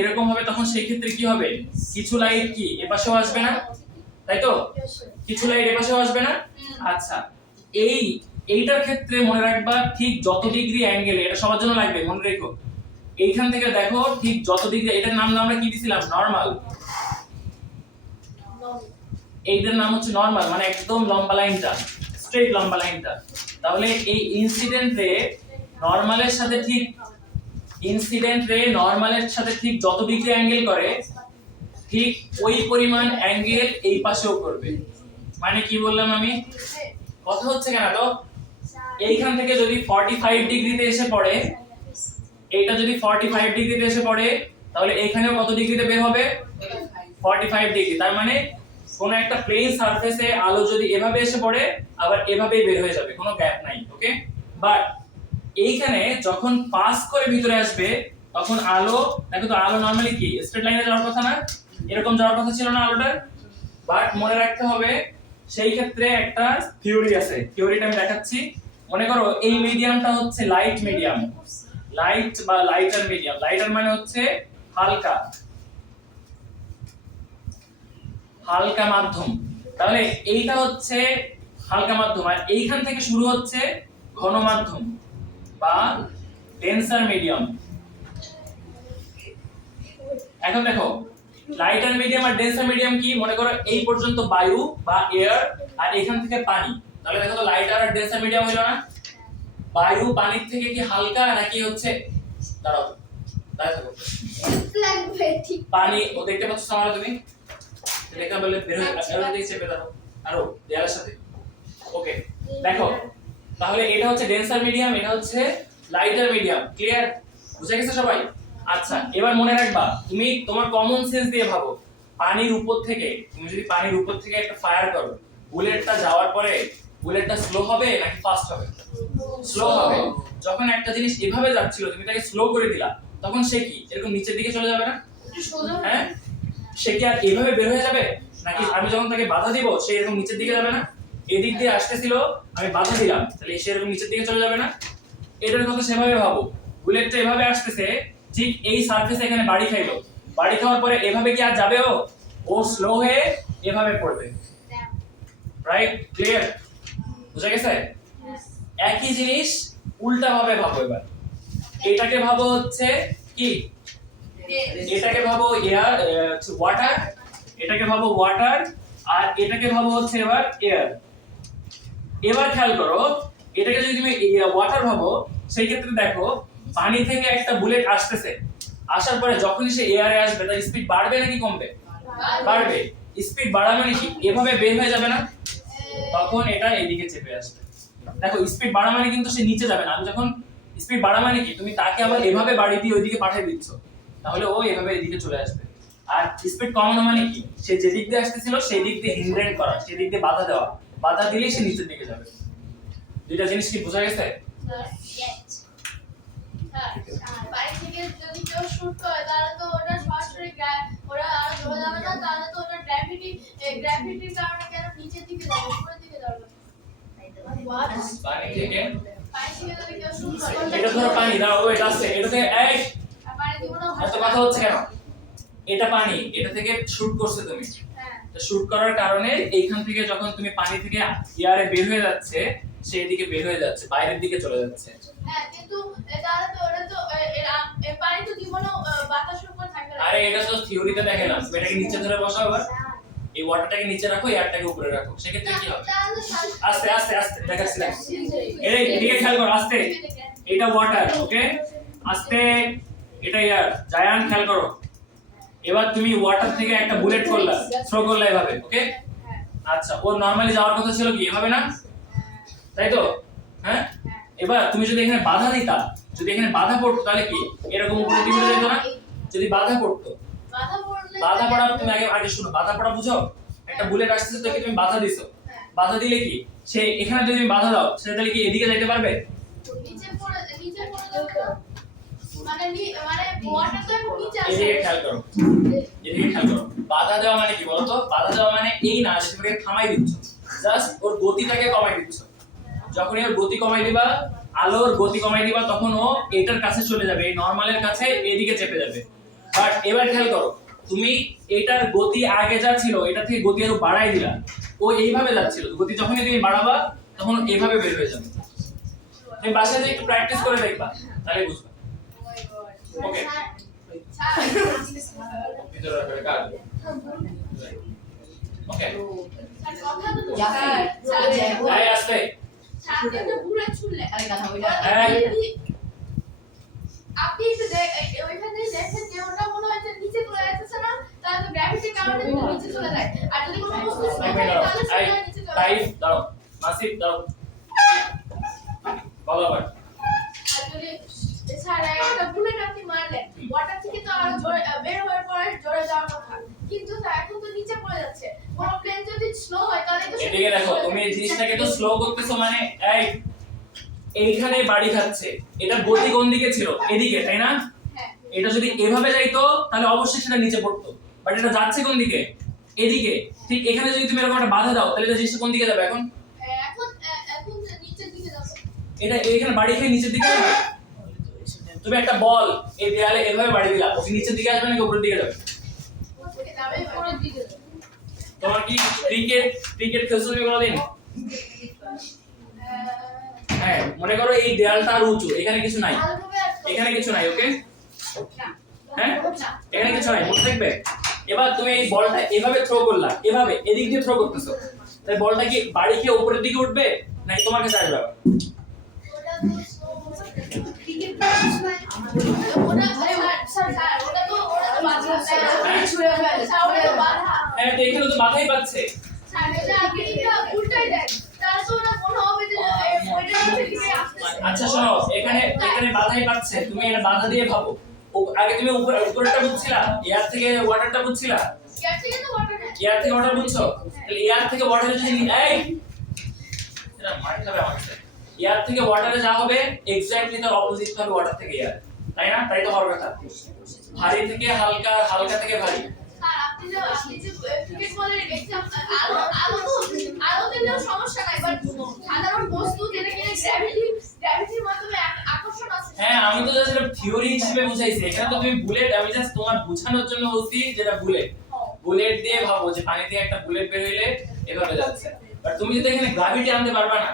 এরকম হবে তখন সেই ক্ষেত্রে কি হবে? কিছু লাইট কি এপাশেও আসবে না, তাই তো? কিছু লাইট এপাশেও আসবে না। আচ্ছা, এইটার ক্ষেত্রে মনে রাখবা ঠিক যত ডিগ্রি অ্যাঙ্গেল, এটা সবার জন্য লাগবে, মনে রেখো। এইখান থেকে দেখো ঠিক যত ডিগ্রি, এটার নাম আমরা কি দিছিলাম? নরমাল। এইটার নাম হচ্ছে নরমাল, মানে একদম লম্বা লাইনটা, স্ট্রেট লম্বা লাইনটা। তাহলে এই ইনসিডেন্ট রে নরমালের সাথে ঠিক যত ডিগ্রি অ্যাঙ্গেল করে, ঠিক ওই পরিমাণ অ্যাঙ্গেল এই পাশেও করবে। মানে কি বললাম আমি? কথা হচ্ছে কেন তো? এইখান থেকে যদি 45 ডিগ্রিতে এসে পড়ে, এইটা যদি 45 ডিগ্রিতে এসে পড়ে, তাহলে এখানেও কত ডিগ্রিতে বের হবে? 45 ডিগ্রি। তার মানে কোন একটা প্লেন সারফেসে আলো যদি এভাবে এসে পড়ে, আবার এভাবেই বের হয়ে যাবে, কোনো গ্যাপ নাই। ওকে, বাট এইখানে যখন পাস করে ভিতরে আসবে, তখন আলো, দেখো তো আলো নরমালি কি স্ট্রেট লাইনে যাওয়ার কথা না? এরকম যাওয়ার কথা ছিল না আলোটার? বাট মনে রাখতে হবে সেই ক্ষেত্রে একটা থিওরি আছে, থিওরিটা আমি দেখাচ্ছি। মনে করো এই মিডিয়ামটা হচ্ছে লাইট মিডিয়াম, লাইট বা লাইটার মিডিয়াম। লাইটার মানে হচ্ছে হালকা মাধ্যম। তাহলে এইটা হচ্ছে হালকা মাধ্যম, আর এইখান থেকে শুরু হচ্ছে ঘন মাধ্যম বা ডেন্সার মিডিয়াম। এখন দেখো লাইটার মিডিয়াম আর ডেন্সার মিডিয়াম কি? মনে করো এই পর্যন্ত বায়ু বা এয়ার, আর এখান থেকে পানি। তাহলে দেখো তো লাইটার আর ডেন্সার মিডিয়াম হলো না? বায়ু পানির থেকে কি হালকা নাকি হচ্ছে, দাঁড়াও পানি, ও দেখতে পাচ্ছ সামনে তুমি? দেখা বলে বের হয়ে আরো দিকে চেপে দাও, আরো দেয়ালের সাথে। ওকে, দেখো তাহলে এটা হচ্ছে ডেন্সার মিডিয়াম, এটা হচ্ছে লাইটার মিডিয়াম। ক্লিয়ার? বুঝে গেছে সবাই? আচ্ছা, এবার মনে রাখবা, তুমি তোমার কমন সেন্স দিয়ে ভাবো, পানির উপর থেকে তুমি যদি পানির উপর থেকে একটা ফায়ার করো, বুলেটটা যাওয়ার পরে বুলেটটা স্লো হবে নাকি ফাস্ট হবে? স্লো হবে। যখন একটা জিনিস এভাবে যাচ্ছিল, তুমি তাকে স্লো করে দিলা, তখন সে কি এরকম নিচের দিকে চলে যাবে না? হ্যাঁ, সে কি আর এভাবে বের হয়ে যাবে? নাকি আমি যখন তাকে বাধা দিব সে এরকম নিচের দিকে যাবে না? এদিক দিয়ে আসতেছিল, আমি বাধা দিলাম, তাহলে সে এরকম নিচের দিকে চলে যাবে না? এটার কথা সেভাবে ভাবো, বুলেটটা এভাবে আসতেছে, ঠিক এই সারফেসে এখানে বাড়ি খাইলো, বাড়ি খাওয়ার পরে এভাবে কি আর যাবে? ও স্লো হয়ে এভাবে পড়বে। রাইট? ক্লিয়ার? বুঝা গেছে? একই জিনিস উল্টা ভাবে ভাবো। এবার এটাকে ভাবো হচ্ছে কি, এটাকে ভাবো এয়ার, ওয়াটার, এটাকে ভাবো ওয়াটার, আর এটাকে ভাবো হচ্ছে এবার এয়ার। এবার খেয়াল করো, এটাকে যদি তুমি ওয়াটার ভাবো, সেই ক্ষেত্রে দেখো পানি থেকে একটা বুলেট আসতেছে, আসার পরে যখনই সে এয়ারে আসবে তার স্পিড বাড়বে নাকি কমবে? বাড়বে। স্পিড বাড়াবে নাকি এভাবে বের হয়ে যাবে না? তখন এটা এদিকে চেপে আসবে। দেখো স্পিড বাড়া মানে কিন্তু সে নিচে যাবে না। আমি যখন স্পিড বাড়া মানে কি, তুমি তাকে আবার এভাবে বাড়ি দিয়ে ওইদিকে পাঠিয়ে দিচ্ছ, তাহলে ও এভাবে এদিকে চলে আসবে। আর স্পিড কমানো মানে কি, সে যে দিক দিয়ে আসতেছিল সেই দিক দিয়ে হিন্ড্রেন্ট করা, সেই দিক দিয়ে বাধা দেওয়া, বাধা দিলেই সে নিচের দিকে যাবে। দুইটা জিনিস কি বোঝা গেছে? বাড়ি থেকে যদি কেউ শুট করে তাহলে তো ওটা সরাসরি ওরা আর ধরে যাবে না, তাহলে তো ওটা গ্র্যাভিটির কারণে কেন নিচের দিকে যাবে, উপরের দিকে যাবে? পানি থেকে যদি কেউ শুট করে, এটা ধরো পানি দাও, ওয়েট আসছে, এটা থেকে এই পানি দিব না, এত কথা হচ্ছে কেন? এটা পানি, এটা থেকে শুট করছে তুমি, হ্যাঁ শুট করার কারণে এইখান থেকে যখন তুমি পানি থেকে এয়ারে বের হয়ে যাচ্ছে, সেই দিকে বের হয়ে যাচ্ছে, বাইরের দিকে চলে যাচ্ছে। হ্যাঁ, কিন্তু তাহলে তো ওটা তো পানি তো দিব না, বাতাসের উপর থাকবে। আরে এটা তো থিওরিতে দেখালাম, এটাকে নিচে ধরে বসাও, এবার এই ওয়াটারটাকে নিচে রাখো, এয়ারটাকে উপরে রাখো, সেক্ষেত্রে কি হবে? আস্তে আস্তে আস্তে দেখাচ্ছি, এই এদিকে খেয়াল করো, আস্তে, এটা ওয়াটার, ওকে, আস্তে, এটা এয়ার, জায়ান খেয়াল করো। এবার তুমি ওয়াটার থেকে একটা বুলেট করলা, থ্রো করলা এভাবে, ওকে। আচ্ছা, ওর নরমালি যাওয়ার কথা ছিল কি এভাবে না, তাই তো? হ্যাঁ, এবার তুমি যদি এখানে বাধা দিতা, যদি এখানে বাধা পড়তো, তাহলে কি এরকম উপরে দিকে যেত না? যদি বাধা পড়তো, বাধা পড়া, তুমি আগে শুনো, বাধা পড়া বুঝো? একটা বুলেট আসছে, তো তুমি বাধা দিছো, বাধা দিলে কি সে এখানে যদি তুমি বাধা দাও, সে তাহলে কি এদিকে যাইতে পারবে? নিচে পড়ে যাবে না মানে মানে ওয়াটার তো এখন নিচে আছে এদিকে খেয়াল করো, এদিকে খেয়াল করো। বাধা দেওয়া মানে কি বলতো? বাধা দেওয়া মানে এই না যে তুমি থামাই দিচ্ছ, জাস্ট ওর গতিটাকে কমাই দিচ্ছ। যখনই ওর গতি কমাই দিবা, আলোর গতি কমাই দিবা, তখন ও এটার কাছে চলে যাবে, এই নরমালের কাছে এদিকে চেপে যাবে। বাট এবার খেয়াল করো, তুমি এটার গতি আগে যা ছিল এটা থেকে গতি আরো বাড়াই দিলা, ও এইভাবে যাচ্ছিল, গতি যখনই তুমি বাড়াবা তখন এইভাবে বের হয়ে যাবে। তুমি বাসায় গিয়ে একটু প্র্যাকটিস করে দেখবা, তাহলে বুঝবা। ওকে, ভিতরে রাখবে কাজ। ওকে, স্যার কথা তো জাফি এই আসতে। সাথে তো ঘুরে ছুড়লে আরে কথা বইলা আপনি একটু ওইখানে দেখেন যে ওটা মনে হয় যে নিচে চলে যাচ্ছে না, তাহলে তো গ্র্যাভিটির কারণে নিচে চলে যায়। আর যদি কোনো বস্তু স্লো হয় তাহলে সেটা নিচে চলে যায়। টাইপ দাও, মাসিফ দাও, বলো আবার। আর যদি স্যার একটা বুলেট আপনি মারলেন, ওয়াটার থেকে তো আর বের হওয়ার পরে জোরে যাওয়ার কথা, কিন্তু স্যার এখন তো নিচে পড়ে যাচ্ছে। কোনো প্লেন যদি স্লো হয় তাহলে তো এদিকে দেখো, তুমি এই জিনিসটাকে তো স্লো করতেছো, মানে এইখানে বাড়ি খাচ্ছে, এটা গতি কোন দিকে ছিল? এদিকে, তাই না? হ্যাঁ এটা যদি এভাবে যাইতো তাহলে অবশ্যই সেটা নিচে পড়তো, বাট এটা যাচ্ছে কোন দিকে? এদিকে। ঠিক এখানে যদি তুমি এরকম একটা বাধা দাও তাহলে এটা জিনিসটা কোন দিকে যাবে? এখন এখন এখন নিচের দিকে যাবে। এটা এইখানে বাড়ি খেয়ে নিচের দিকে যাবে। তুমি একটা বল এই দেয়ালে এভাবে বাড়ি দিলা, ও কি নিচের দিকে আসবে নাকি উপরের দিকে যাবে? ওকে যাবে উপরের দিকে যাবে। তোমার কি ক্রিকেট খেলছো তুমি কোনোদিন? হ্যাঁ, মনে করো এই দেয়ালটা আর উঁচু, এখানে কিছু নাই, এখানে কিছু নাই, ওকে? হ্যাঁ, এখানে কিছু নাই, মনে থাকবে। এবার তুমি এই বলটা এভাবে থ্রো করলা, এভাবে এদিক দিয়ে থ্রো করতেছো, তাই বলটা কি বাড়ি খেয়ে উপরের দিকে উঠবে নাকি তোমার কাছে আসবে? হ্যাঁ, তো এখানে তো বাধাই পাচ্ছে। আচ্ছা শোনো, এখানে বাধাই পাচ্ছে, তুমি এটা বাধা দিয়ে ভাবো। আগে তুমি উপরেরটা বুঝছিলা, এয়ার থেকে ওয়াটারটা বুঝছিলা, এয়ার থেকে ওয়াটার বুঝছো, তাহলে এয়ার থেকে ওয়াটারে যদি এই এটা মার খাবে আমার সাথে। এয়ার থেকে ওয়াটারে যা হবে এক্স্যাক্টলি তার অপোজিট হবে ওয়াটার থেকে এয়ার, তাই না? তাই তো হওয়ার কথা। ভারী থেকে হালকা, হালকা থেকে ভারী। হ্যাঁ, আমি তো জাস্ট এটা থিওরি হিসেবে বুঝাইছি, এখানে তো তুমি বুলেট, আমি জাস্ট তোমার বোঝানোর জন্য বলছি যেটা বুলেট দিয়ে ভাবো যে পানি থেকে একটা বুলেট বের হইলে এভাবে যাচ্ছে। বাট তুমি যদি এখানে গ্র্যাভিটি আনতে পারবা না,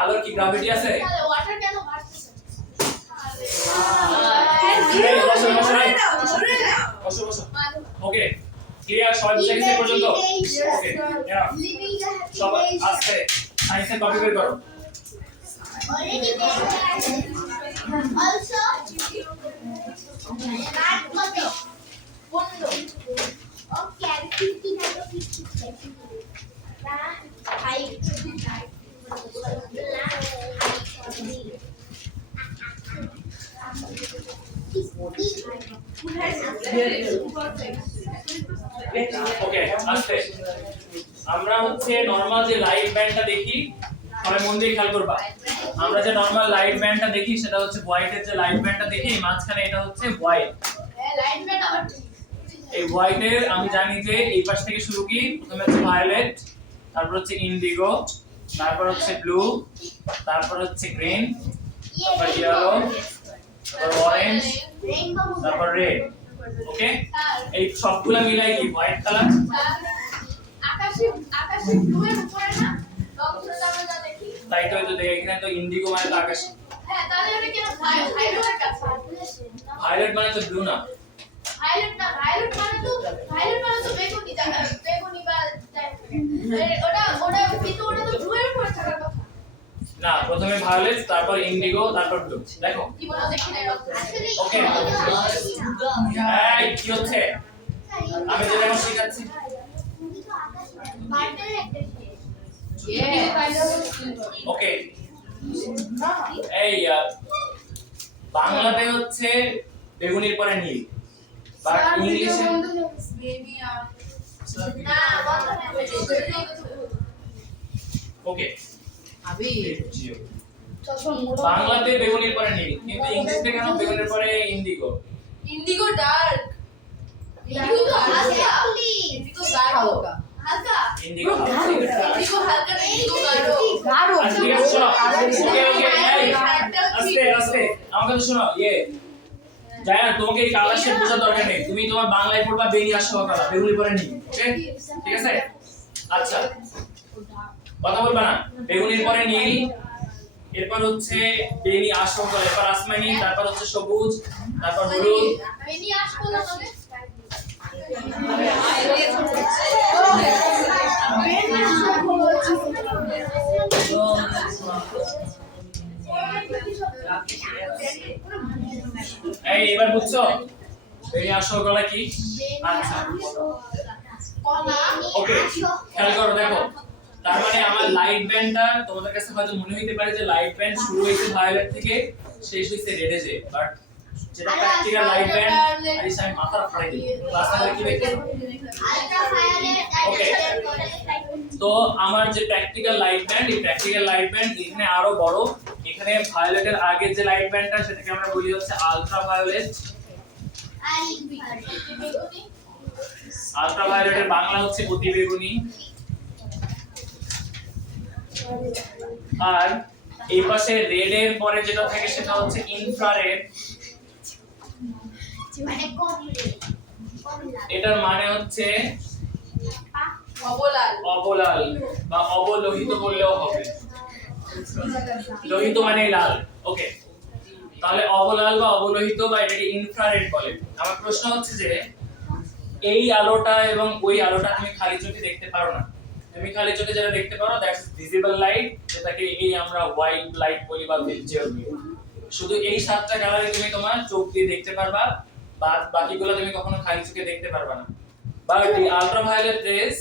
আলোর কি গ্র্যাভিটি আছে? ওয়াটার কেন বাড়তেছে? বসো। ওকে, ক্লিয়ার? সবাই বুঝে গেছে এই পর্যন্ত? ওকে, সবাই আস্তে সায়েন্সের কপি বের করো। Already there. Also, not copy. Bondo. Okay, 50 number 50. Height. ওকে, আস্তে। আমরা হচ্ছে নরমাল যে লাইট ব্যান্ডটা দেখি, সবাই মন দিয়ে খেয়াল করবা। আমরা যে নরমাল লাইট ব্যান্ডটা দেখি সেটা হচ্ছে হোয়াইটের যে লাইট ব্যান্ডটা দেখি, মাঝখানে এটা হচ্ছে হোয়াইট। লাইট ব্যান্ড আবার এই হোয়াইটের আমি জানি যে এই পাশ থেকে শুরু কি, প্রথমে হচ্ছে ভায়োলেট, তারপর হচ্ছে ইন্ডিগো, তারপর হচ্ছে ব্লু, তারপর হচ্ছে গ্রিন, তারপর ইয়েলো, তারপর অরেঞ্জ, তারপর রেড। ওকে, এই সবগুলা মিলাই কি হোয়াইট কালার? আকাশে ব্লু এর উপরে না রংটা আমরা যা দেখি। তাই তো দেখি, এখানে তো ইন্ডিগো মানে তো আকাশ, হ্যাঁ, তাহলে এটা কেন ভায়োলেট কাছে? ভায়োলেট মানে তো ব্লু না। ভায়োলেট মানে তো বেগুনি বা ওটা কিন্তু ওটা তো ব্লু এর উপরে থাকার কথা না, প্রথমে ভায়োলেট, তারপর ইন্ডিগো, তারপর ব্লু। দেখো, কি বলো দেখি না আসলে ওকে, এই কি হচ্ছে? আমি যেটা এখন শেখাচ্ছি। ওকে, এই বাংলাতে হচ্ছে বেগুনির পরে নীল, বাট ইংলিশে না বন্ধ না ওকে আবি বাংলাতে বেগুনির পরে নীল, কিন্তু ইংরেজিতে কেন বেগুনির পরে ইন্ডিগো? ইন্ডিগো ডার্ক, ইন্ডিগো হালকা, ইন্ডিগো গাঢ়, হালকা হালকা, ইন্ডিগো ইন্ডিগো হালকা না ইন্ডিগো গাঢ়। আচ্ছা ঠিক আছে শোনো, ওকে ওকে এই আস্তে আস্তে আমাকে তো শোনো, জায়ান তোমাকে এই কালার শেড বোঝার দরকার নেই, তুমি তোমার বাংলায় পড়বা বেনি আসো কালার, বেগুনির পরে নীল, ওকে ঠিক আছে? আচ্ছা কথা বলবা না, বেগুনির পরে নীল, এরপর হচ্ছে বেনি আসো কালার, এরপর আসমানি, তারপর হচ্ছে সবুজ, তারপর হলুদ। বেনি আসবো না মানে এই এবার বুঝছো বেনি আসো কালার কি? আচ্ছা ওকে খেয়াল করো দেখো, তার মানে আমার লাইট ব্যান্ডটা তোমাদের কাছে হয়তো মনে হইতে পারে যে লাইট ব্যান্ড শুরু হইছে ভায়োলেট থেকে শেষ হইছে রেডে যে, বাট যেটা প্র্যাকটিক্যাল লাইট ব্যান্ড আর এই মাথা ফাড়াই দিই ক্লাসে কি দেখতে। ওকে তো আমার যে প্র্যাকটিক্যাল লাইট ব্যান্ড, এই প্র্যাকটিক্যাল লাইট ব্যান্ড এখানে আরো বড়, এখানে ভায়োলেটের আগে যে লাইট ব্যান্ডটা সেটাকে আমরা বলি হচ্ছে আলট্রা ভায়োলেট। আলট্রা ভায়োলেটের বাংলা হচ্ছে অতিবেগুনি। আর এই পাশে রেড এর পরে যেটা থাকে সেটা হচ্ছে ইনফ্রারেড। এটার মানে হচ্ছে অবলাল, অবলাল বা অবলোহিত বললেও হবে, লোহিত মানে লাল। ওকে তাহলে অবলাল বা অবলোহিত বা এটাকে ইনফ্রারেড বলে। আমার প্রশ্ন হচ্ছে যে এই আলোটা এবং ওই আলোটা তুমি খালি চোখে দেখতে পারো না, তুমি খালি চোখে যেটা দেখতে পারো দ্যাটস ভিজিবল লাইট, যেটাকে এই আমরা হোয়াইট লাইট বলি বা ভিজিবল। শুধু এই সাতটা কালারে তুমি তোমার চোখ দিয়ে দেখতে পারবা, বাকিগুলো তুমি কখনো খালি চোখে দেখতে পারবা না। বাট এই আল্ট্রাভায়োলেট রেস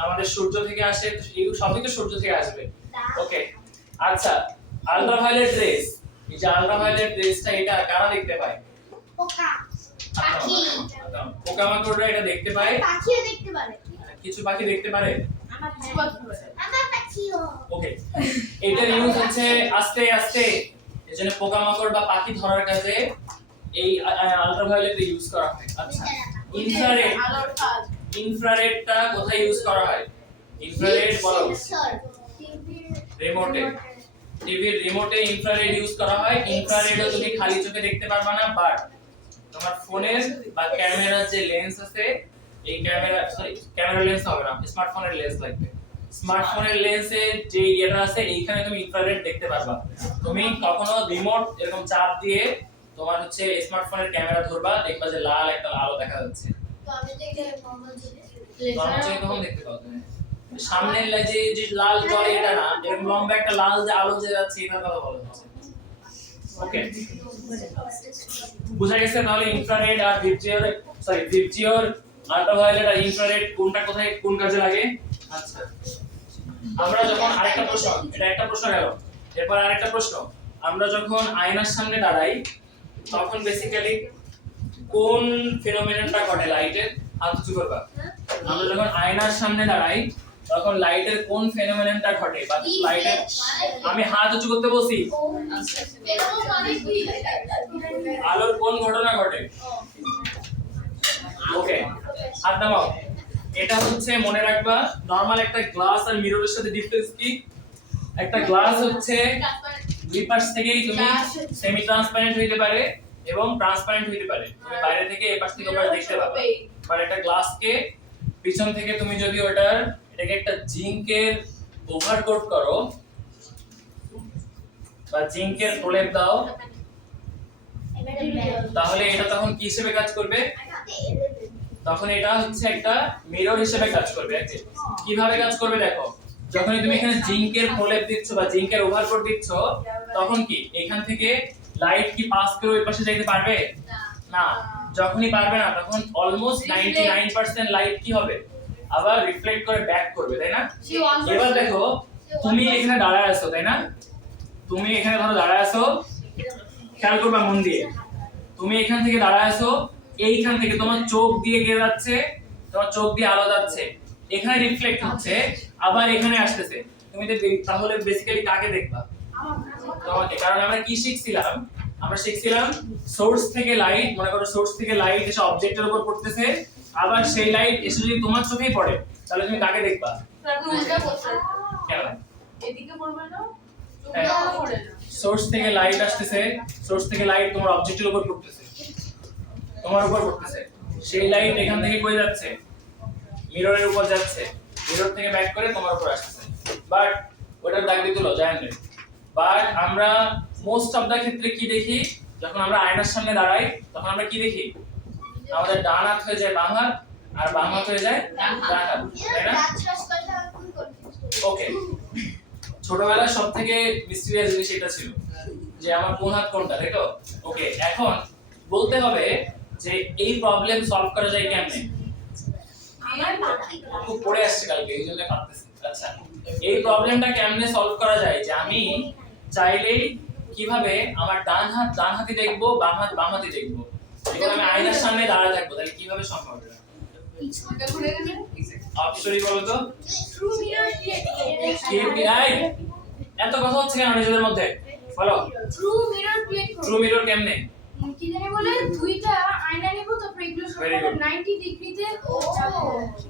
আমাদের সূর্য থেকে আসে, এই সবই তো সূর্য থেকে আসবে। ওকে আচ্ছা আল্ট্রাভায়োলেট রেস, এই যে আল্ট্রাভায়োলেট রেসটা এটা কারা দেখতে পায়? পোকামাকড়রা এটা দেখতে পায়, পাখিও দেখতে পারে, কিছু পাখি দেখতে পারে। আমার পাখিও। ওকে এটার ইউজ হচ্ছে আস্তে আস্তে, এজন্য পোকামাকড় বা পাখি ধরার কাজে এই আল্ট্রাভায়োলেট ইউজ করা হয়। আচ্ছা ইনফ্রারেড, আলোর কাজ, ইনফ্রারেডটা কোথায় ইউজ করা হয়? ইনফ্রারেড বলো রিমোটে, টিভির রিমোটে ইনফ্রারেড ইউজ করা হয়। ইনফ্রারেডও তুমি খালি চোখে দেখতে পারবা না, বাট তোমার ফোনের বা ক্যামেরার যে লেন্স আছে, এই ক্যামেরা লেন্স হবে না, স্মার্টফোনের লেন্স লাগবে। স্মার্টফোনের লেন্সে যে ইয়েটা আছে এইখানে তুমি ইনফ্রারেড দেখতে পারবা। তুমি কখনো রিমোট এরকম চাপ দিয়ে তোমার হচ্ছে স্মার্টফোনের ক্যামেরা ধরবা, দেখবা যে লাল একটা আলো দেখা যাচ্ছে, তো আমি দেখে নরমাল তোমার চোখে তখন দেখতে পাও তুমি। সামনের যে লাল জলে এটা না, এরকম লম্বা একটা লাল যে আলো যে যাচ্ছে এটার কথা বলা হচ্ছে। ওকে বুঝা গেছে? তাহলে ইনফ্রারেড আর ভিবজিওর আল্ট্রাভায়োলেট আর ইনফ্রারেড কোনটা কোথায় কোন কাজে লাগে? আচ্ছা আমরা যখন আরেকটা প্রশ্ন, এটা একটা প্রশ্ন গেল, এরপর আরেকটা প্রশ্ন, আমরা যখন আয়নার সামনে দাঁড়াই তখন বেসিক্যালি কোন ফিনোমেননটা ঘটে লাইটের? হাত উঁচু করবা। আমরা যখন আয়নার সামনে দাঁড়াই তখন লাইটের কোন ফিনোমেননটা ঘটে বা লাইটের, আমি হাত উঁচু করতে বলছি, এরকম মানে কি? আলোর কোন ঘটনা ঘটে? ওকে হাত নামাও। এটা হচ্ছে মনে রাখবা, নরমাল একটা গ্লাস আর মিররের সাথে ডিফারেন্স কি? একটা গ্লাস হচ্ছে দুই পাশ থেকেই তুমি সেমি ট্রান্সপারেন্ট হইতে পারে এবং ট্রান্সপারেন্ট হইতে পারে, তুমি বাইরে থেকে এই পাশ থেকে ওপাশ দেখতে পাবে। বাট একটা গ্লাসকে পিছন থেকে তুমি যদি এটাকে একটা জিঙ্কের ওভারকোট করো বা জিঙ্কের প্রলেপ দাও, তাহলে এটা তখন কি হিসেবে কাজ করবে? তখন এটা হচ্ছে একটা মিরর হিসেবে কাজ করবে। কিভাবে কাজ করবে দেখো, যখনই তুমি এখানে জিঙ্কের প্রলেপ দিচ্ছ বা জিঙ্কের ওভারকোট দিচ্ছ, তখন কি এখান থেকে লাইট কি পাস করে ওই পাশে যেতে পারবে? না। যখনই পারবে না তখন অলমোস্ট 99% লাইট কি হবে? আবার রিফ্লেক্ট করে ব্যাক করবে, তাই না? এবার দেখো তুমি এখানে দাঁড়ায় আছো, তাই না? তুমি এখানে ধরো দাঁড়ায় আছো, খেয়াল করবা মন দিয়ে, তুমি এখান থেকে দাঁড়ায় আছো, এইখান থেকে তোমার চোখ দিয়ে গিয়ে যাচ্ছে, তোমার চোখ দিয়ে আলো যাচ্ছে, এখানে রিফ্লেক্ট হচ্ছে, আবার এখানে আসতেছে। তুমি তাহলে বেসিক্যালি কাকে দেখবা? তোমাকে। কারণ আমরা কি শিখছিলাম? আমরা শিখছিলাম সোর্স থেকে লাইট, মনে করো সোর্স থেকে লাইট এসে অবজেক্টের উপর পড়তেছে, আবার সেই লাইট এসে যদি তোমার চোখেই পড়ে তাহলে তুমি কাকে দেখবা? তারপর উল্টা বসে কেন? এদিকে পড়বে না, হ্যাঁ। চোখটা পড়ে না। সোর্স থেকে লাইট আসতেছে, সোর্স থেকে লাইট তোমার অবজেক্টের উপর পড়তেছে, তোমার উপর পড়তেছে, সেই লাইট এখান থেকে কই যাচ্ছে? মিররের উপর যাচ্ছে, মিরর থেকে ব্যাক করে তোমার উপর আসছে। বাট ওটার দাগ দিয়ে তুলো জানেন। বাট আমরা মোস্ট অফ দা ক্ষেত্রে কি দেখি? যখন আমরা আয়নার সামনে দাঁড়াই তখন আমরা কি দেখি? আমাদের ডান হাত হয়ে যায় বাম হাত আর বাম হাত হয়ে যায় ডান হাত, তাই না? ওকে, ছোটবেলায় সবথেকে মিস্টিরিয়াস জিনিস এটা ছিল যে আমার কোন হাত কোনটা, তাই তো? ওকে, এখন বলতে হবে যে এই প্রবলেম সলভ করা যায় কেমনে? খুব পড়ে আসছে কালকে এই জন্য ভাবতেছি। আচ্ছা, এই প্রবলেমটা কেমনে সলভ করা যায়? যে আমি চাইলেই কিভাবে আমার ডান হাত ডান হাতে দেখবো, বাম হাত বাম হাতে দেখবো, যখন আমি আয়নার সামনে দাঁড়ায় থাকবো, তাহলে কিভাবে সম্ভব? এটা ঘুরে গেলে অপশনই বলো তো। কি নাই এত কথা হচ্ছে কেন নিজেদের মধ্যে? বলো। True mirror create true mirror কেমনে? কি জানি বলে দুইটা আয়না নেব, তারপর এগুলো Very সব good. 90 ডিগ্রিতে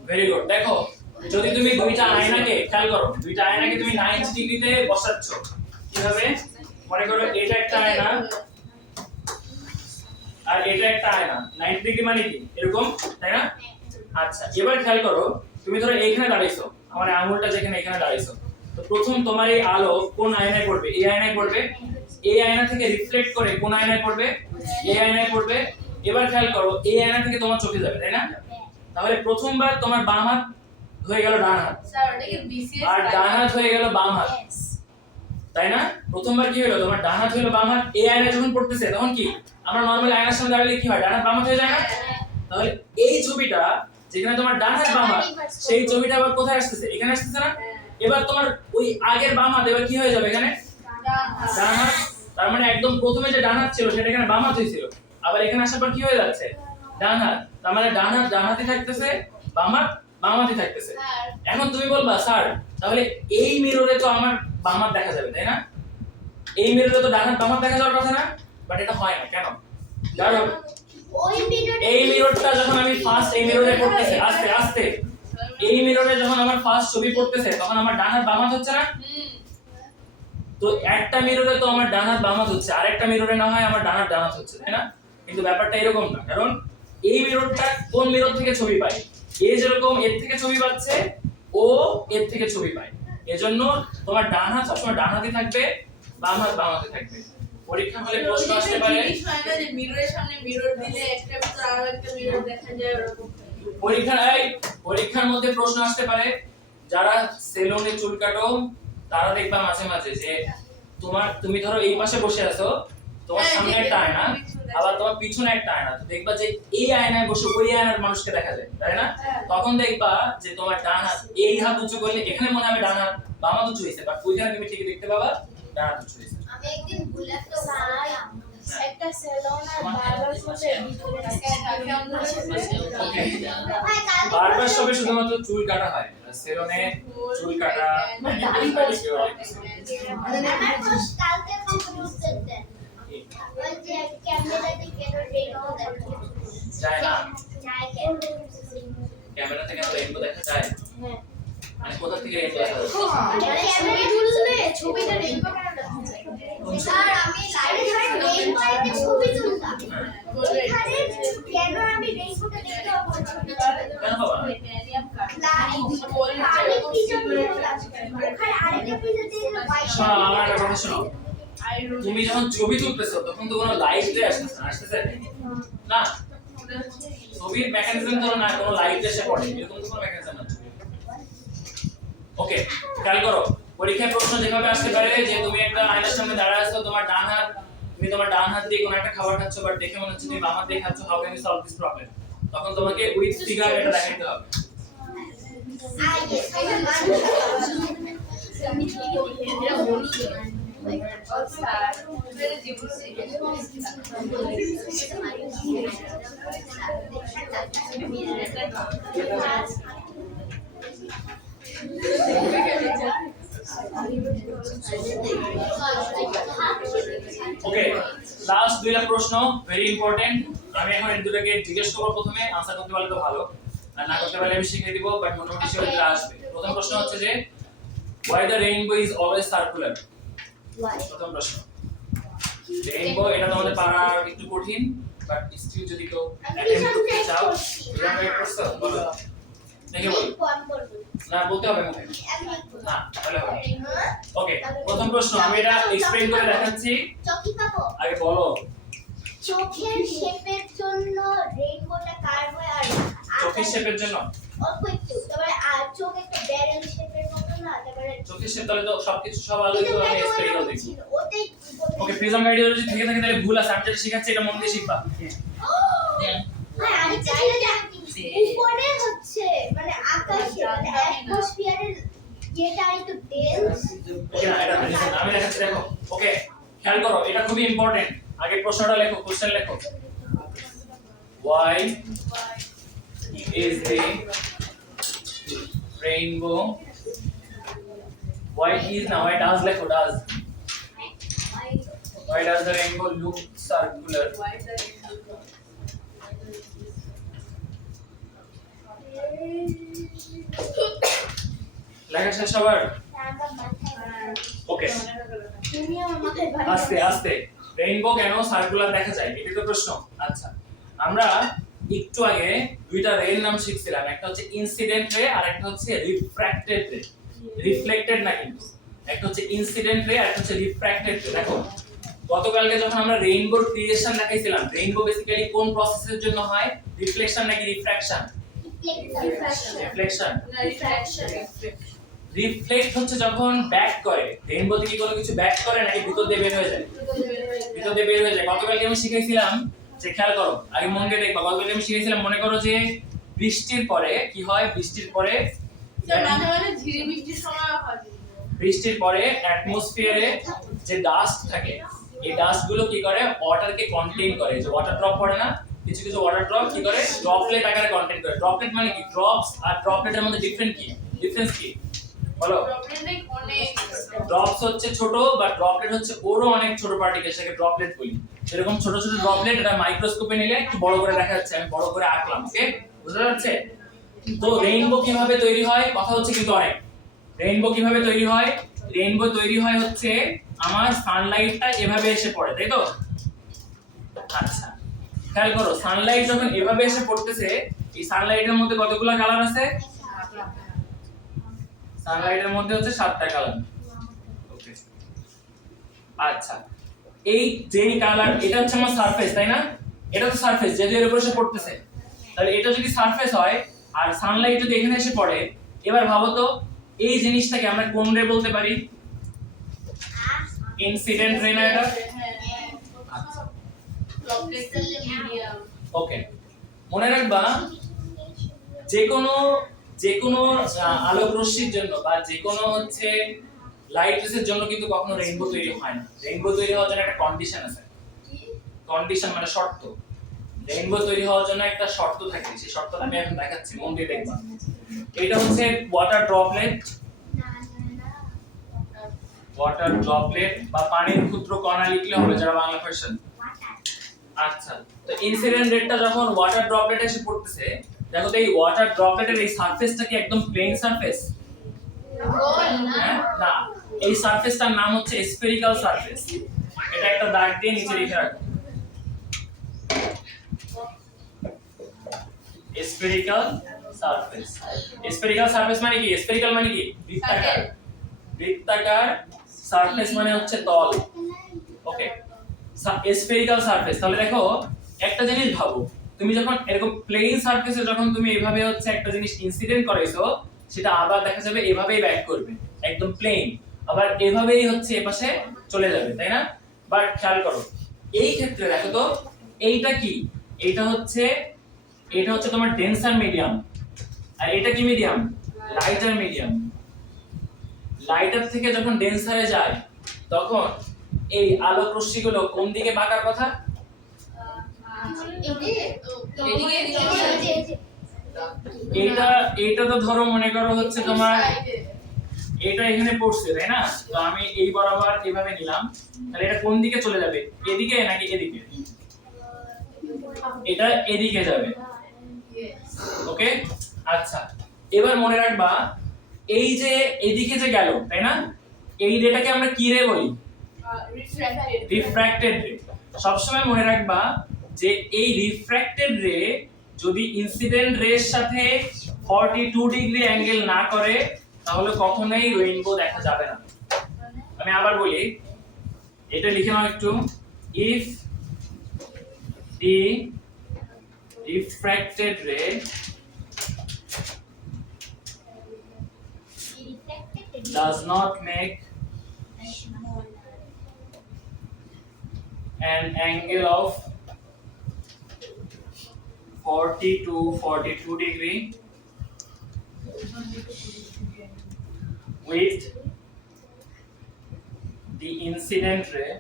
ভেরি গুড। দেখো, যদি তুমি দুইটা আয়নাকে খেয়াল করো, দুইটা আয়নাকে তুমি 90 ডিগ্রিতে বসাচ্ছ, কিভাবে? মনে করো এটা একটা আয়না আর এটা একটা আয়না, 90 ডিগ্রি মানে কি এরকম, তাই না? আচ্ছা, এবার খেয়াল করো, তুমি ধরো এইখানে দাঁড়াইছো, আমার আঙুলটা যেখানে এখানে দাঁড়াইছো, তো প্রথম তোমার এই আলো কোন আয়নায় পড়বে? এই আয়নায় পড়বে। এই আয়না থেকে রিফ্লেক্ট করে কোন আয়নায় পড়বে? এই আয়নায় পড়বে। এবার খেয়াল করো, এই আয়না থেকে তোমার চোখে যাবে, তাই না? তাহলে প্রথমবার তোমার বাম হাত হয়ে গেল ডান হাত, স্যার ওটাকে বিসিএস আর ডান হাত হয়ে গেল বাম হাত, তাই না? প্রথমবার কি হলো? তোমার ডান হাত হলো বাম হাত। এই আয়না যখন পড়তেছে তখন কি আমরা নরমালি আয়নার সামনে দাঁড়ালে কি হয়? ডান হাত বাম হাত হয়ে যায় না? তাহলে এই ছবিটা যেখানে তোমার ডান হাত বাম হাত, সেই ছবিটা আবার কোথায় আসতেছে? এখানে আসতেছে না? এবার তোমার ওই আগের বাম হাত এবার কি হয়ে যাবে? এখানে ডান হাত। তার মানে একদম প্রথমে যে ডান হাত ছিল সেটা এখানে বাম হাত হয়েছিল, আবার এখানে আসার পর কি হয়ে যাচ্ছে? ডান হাত। তার মানে ডান হাত ডান হাতই থাকতেছে, বাম হাত বাম হাতই থাকতেছে। এখন তুমি বলবা স্যার তাহলে এই মিররে তো আমার বাম হাত দেখা যাবে, তাই না? এই মিররে তো ডান হাত বাম হাত দেখা যাওয়ার কথা না, বাট এটা হয় না কেন? কারণ এই মিররটা যখন আমি ফার্স্ট এই মিররে পড়তেছে, আস্তে আস্তে এই মিররে যখন আমার ফার্স্ট ছবি পড়তেছে তখন আমার ডান হাত বাম হাত হচ্ছে না? তো একটা মিররে তো আমার ডান হাত বাম হাত হচ্ছে, আরেকটা মিররে না হয় আমার ডান হাত ডান হাত হচ্ছে, তাই না? কিন্তু ব্যাপারটা এরকম না, কারণ এই মিররটা কোন মিরর থেকে ছবি পায়? এ যেরকম এর থেকে ছবি পাচ্ছে, ও এর থেকে ছবি পায়। এজন্য তোমার ডান হাত সবসময় ডান হাতে থাকবে, বাম হাত বাম হাতে থাকবে। পরীক্ষা হলে প্রশ্ন আসতে পারে, মিররের সামনে মিরর দিলে একটা ভিতর আরো একটা মিরর দেখা যায় ওরকম। পরীক্ষার মধ্যে প্রশ্ন আসতে পারে, যারা সেলুনে চুল কাটো তারা দেখবা মাঝে মাঝে যে তুমি ধরো এই পাশে বসে আছো, তোমার সামনে একটা আয়না আবার তোমার পিছনে একটা আয়না, তো দেখবা যে এই আয়নায় বসে ওই আয়নার মানুষকে দেখা যায়, তাই না? তখন দেখবা যে তোমার ডান হাত এই হাত উঁচু করলে এখানে মনে হবে ডান হাত বাম হাত উঁচু হয়েছে, বাট ওইখানে তুমি ঠিকই দেখতে পাবা ডান হাত উঁচু হয়েছে। আমি একদিন ভুলে একটা সেলুন আর বারবার শপে ভিতরে বারবার শপে শুধুমাত্র চুল কাটা হয়, সেলুনে চুল কাটা যায় না। ক্যামেরা থেকে রেইনবো দেখা যায়? মানে কোথা থেকে রেইনবো দেখা যায়? ছবি তুললে ছবিটা রেইনবো কেন দেখা যায়? স্যার আমি লাইভে রেইনবোতে ছবি তুলতাম। ওখানে কেন আমি রেইনবোটা দেখতে পাবো না? কেন পাবা না? আরেকটা পিজন ওখানে আরেকটা পিজন দিয়ে হোয়াইট শোনো, আমার একটা কথা শোনো, তুমি যখন ছবি তুলতেছো তখন তো কোনো লাইট রে আসতেছে না, ছবির মেকানিজম তো না কোনো লাইট এসে পড়ে, এরকম তো কোনো মেকানিজম না। ওকে, খেয়াল করো, পরীক্ষায় প্রশ্ন যেভাবে আসতে পারে যে তুমি একটা আয়নার সামনে দাঁড়ায় আছো, তোমার ডান হাত দিয়ে কোনো একটা খাবার খাচ্ছো, বাট দেখে মনে হচ্ছে তুমি বাম হাত দিয়ে খাচ্ছো, how can you solve this problem? তখন তোমাকে উইথ ফিগার এটা দেখাতে হবে। ওকে, লাস্ট দুইটা প্রশ্ন ভেরি ইম্পর্টেন্ট। আমি এখন এই দুটোকে জিজ্ঞেস করব, প্রথমে আনসার করতে পারলে তো ভালো, আর না করতে পারলে আমি শিখিয়ে দিব, বাট মোটামুটি সেটা আসবে। প্রথম প্রশ্ন হচ্ছে যে why the rainbow is always circular? প্রথম প্রশ্ন, রেইনবো এটা তোমাদের পারা একটু কঠিন, বাট স্টিল যদি কেউ অ্যাটেম্প করতে চাও, তোমরা এটা করছো বলো, দেখে বলো, না বলতে হবে মুখে না, তাহলে হবে। ওকে, প্রথম প্রশ্ন আমি এটা এক্সপ্লেইন করে দেখাচ্ছি, চকি পাবো আগে বলো। চোখের শেপের জন্য রেইনবোটা কার হয় আর চোখের শেপের জন্য, অল্প একটু তারপরে আর চোখ একটা ব্যারেল শেপের মতো না, তারপরে চোখের শেপ তাহলে তো সবকিছু সব আলো তো আমি স্পেরিক্যাল দেখি। ওটাই ওকে, প্রিজম আইডিওলজি থেকে থাকে তাহলে ভুল আছে, আমি যেটা শেখাচ্ছি এটা মন দিয়ে শিখবা। হ্যাঁ আরেকটা ছিল যে উপরে হচ্ছে মানে আকাশে মানে অ্যাটমসফিয়ারের যেটা একটু ডেন্স ওকে না, এটা listen, আমি দেখাচ্ছি দেখো। ওকে, খেয়াল করো, এটা খুবই ইম্পর্টেন্ট। আগে প্রশ্নটা লেখো, কোশ্চেন লেখো। Why is the rainbow, why is না, why does লেখো, does, why does the rainbow look circular? লেখা শেষ সবার? ওকে, তুমি আমার মাথায় বাড়ি আস্তে আস্তে, রেইনবো কেন সার্কুলার দেখা যায়, এটা তো প্রশ্ন। আচ্ছা, আমরা একটু আগে দুইটা রের নাম শিখছিলাম, একটা হচ্ছে ইনসিডেন্ট রে আর একটা হচ্ছে রিফ্র্যাক্টেড রে। রিফ্লেক্টেড না কিন্তু, একটা হচ্ছে ইনসিডেন্ট রে আর একটা হচ্ছে রিফ্র্যাক্টেড রে। দেখো, গতকালকে যখন আমরা রেইনবোর ক্রিয়েশন দেখাইছিলাম, রেইনবো বেসিক্যালি কোন প্রসেসের জন্য হয়, রিফ্লেকশন নাকি রিফ্র্যাকশন? রিফ্লেকশন। রিফ্লেক্ট হচ্ছে যখন ব্যাক করে, রেইনবো থেকে কোনো কিছু ব্যাক করে নাকি ভিতর দিয়ে বের হয়ে যায়? ভিতর দিয়ে বের হয়ে যায়। গতকালকে আমি শিখাইছিলাম যে, খেয়াল করো, আগে মন দিয়ে দেখবা, গতকালকে আমি শিখাইছিলাম, মনে করো যে বৃষ্টির পরে কি হয়, বৃষ্টির পরে ধীরে বৃষ্টির সময় হয় বৃষ্টির পরে অ্যাটমসফিয়ারে যে ডাস্ট থাকে, এই ডাস্ট গুলো কি করে, ওয়াটারকে কন্টেইন করে। যে ওয়াটার ড্রপ পড়ে না, কিছু কিছু ওয়াটার ড্রপ কি করে, ড্রপলেট আকারে কন্টেইন করে। ড্রপলেট মানে কি, ড্রপস আর ড্রপলেটের মধ্যে ডিফারেন্স কি বলো? ড্রপস হচ্ছে ছোট, বা ড্রপলেট হচ্ছে ওরও অনেক ছোট পার্টিকেল, সেটাকে ড্রপলেট বলি। এরকম ছোট ছোট ড্রপলেট, এটা মাইক্রোস্কোপে নিলে একটু বড় করে দেখা যাচ্ছে, আমি বড় করে আঁকলাম। ওকে, বুঝতে যাচ্ছে? তো রেইনবো কিভাবে তৈরি হয়, কথা হচ্ছে কিন্তু অনেক। রেইনবো কিভাবে তৈরি হয়? রেইনবো তৈরি হয় হচ্ছে আমার সানলাইটটা এভাবে এসে পড়ে, তাই তো? আচ্ছা, খেয়াল করো, সানলাইট যখন এভাবে এসে পড়তেছে, এই সানলাইটের মধ্যে কতগুলো কালার আছে? সানলাইটের মধ্যে হচ্ছে 7টা কালার। ওকে, আচ্ছা, এই যেই কালার, এটা হচ্ছে আমার সারফেস, তাই না? এটা তো সারফেস, যেহেতু এর উপর এসে পড়তেছে, তাহলে এটা যদি সারফেস হয় আর সানলাইট যদি এখানে এসে পড়ে, এবার ভাবো তো এই জিনিসটাকে আমরা কোন রে বলতে পারি? ইনসিডেন্ট রে না এটা? ওকে, মনে রাখবা, যে কোনো আলোক রশ্মির জন্য বা যে কোনো হচ্ছে লাইট রেসের জন্য কিন্তু কখনো রেইনবো তৈরি হয় না। রেইনবো তৈরি হওয়ার জন্য একটা কন্ডিশন আছে। কন্ডিশন মানে শর্ত। রেইনবো তৈরি হওয়ার জন্য একটা শর্ত থাকে, সেই শর্তটা আমি এখন দেখাচ্ছি, মন দিয়ে দেখবা। এটা হচ্ছে ওয়াটার ড্রপলেট, ওয়াটার ড্রপলেট বা পানির ক্ষুদ্র কণা লিখলে হবে, যারা বাংলা ভার্সন। আচ্ছা, তো ইনসিডেন্ট রেটটা যখন ওয়াটার ড্রপলেট এসে পড়তেছে, দেখো তো এই ওয়াটার ড্রপলেটের এই সারফেসটা কি একদম প্লেন সারফেস? না, এই সারফেসটার নাম হচ্ছে স্ফেরিক্যাল সারফেস। এটা একটা দাগ দিয়ে নিচে লিখে রাখো, স্ফেরিক্যাল সারফেস। স্ফেরিক্যাল সারফেস মানে কি? স্ফেরিক্যাল মানে কি? বৃত্তাকার। বৃত্তাকার সারফেস মানে হচ্ছে তল। ওকে, স্ফেরিক্যাল সারফেস। তাহলে দেখো, একটা জিনিস ভাবো, তুমি যখন এরকম প্লেন সারফেসে যখন তুমি এভাবে হচ্ছে একটা জিনিস ইনসিডেন্ট করাইছো, সেটা আবার দেখা যাবে এভাবেই ব্যাক করবে, একদম প্লেন, আবার এভাবেই হচ্ছে এপাশে চলে যাবে, তাই না? বাট খেয়াল করো, এই ক্ষেত্রে দেখো তো, এইটা কি? এটা হচ্ছে তোমার ডেন্সার মিডিয়াম, আর এটা কি মিডিয়াম? Lighter medium. লাইটার থেকে যখন ডেন্সারে যায়, তখন এই আলোক রশ্মিগুলো কোন দিকে বাঁকার কথা? এইটা তো ধরো মনে করো হচ্ছে তোমার এটা এখানে পড়ছে তাই না, তো আমি এই বরাবর এইভাবে নিলাম, তাহলে এটা কোন দিকে চলে যাবে, এদিকে নাকি এদিকে? এটা এদিকে যাবে। ওকে, আচ্ছা এবার মনে রাখবা এই যে এদিকে যে গেল তাই না, এই রেটাকে আমরা কি রে বলি? রিফ্র্যাক্টেড রে। সবসময় মনে রাখবা যে এই রিফ্র্যাক্টেড রে যদি ইনসিডেন্ট রের সাথে 42 ডিগ্রি অ্যাঙ্গেল না করে তাহলে কখনোই রেইনবো দেখা যাবে না। আমি আবার বলি, এটা লিখে নাও একটু, if the refracted ray does not make an angle of 40 to 42 degree with the incident ray,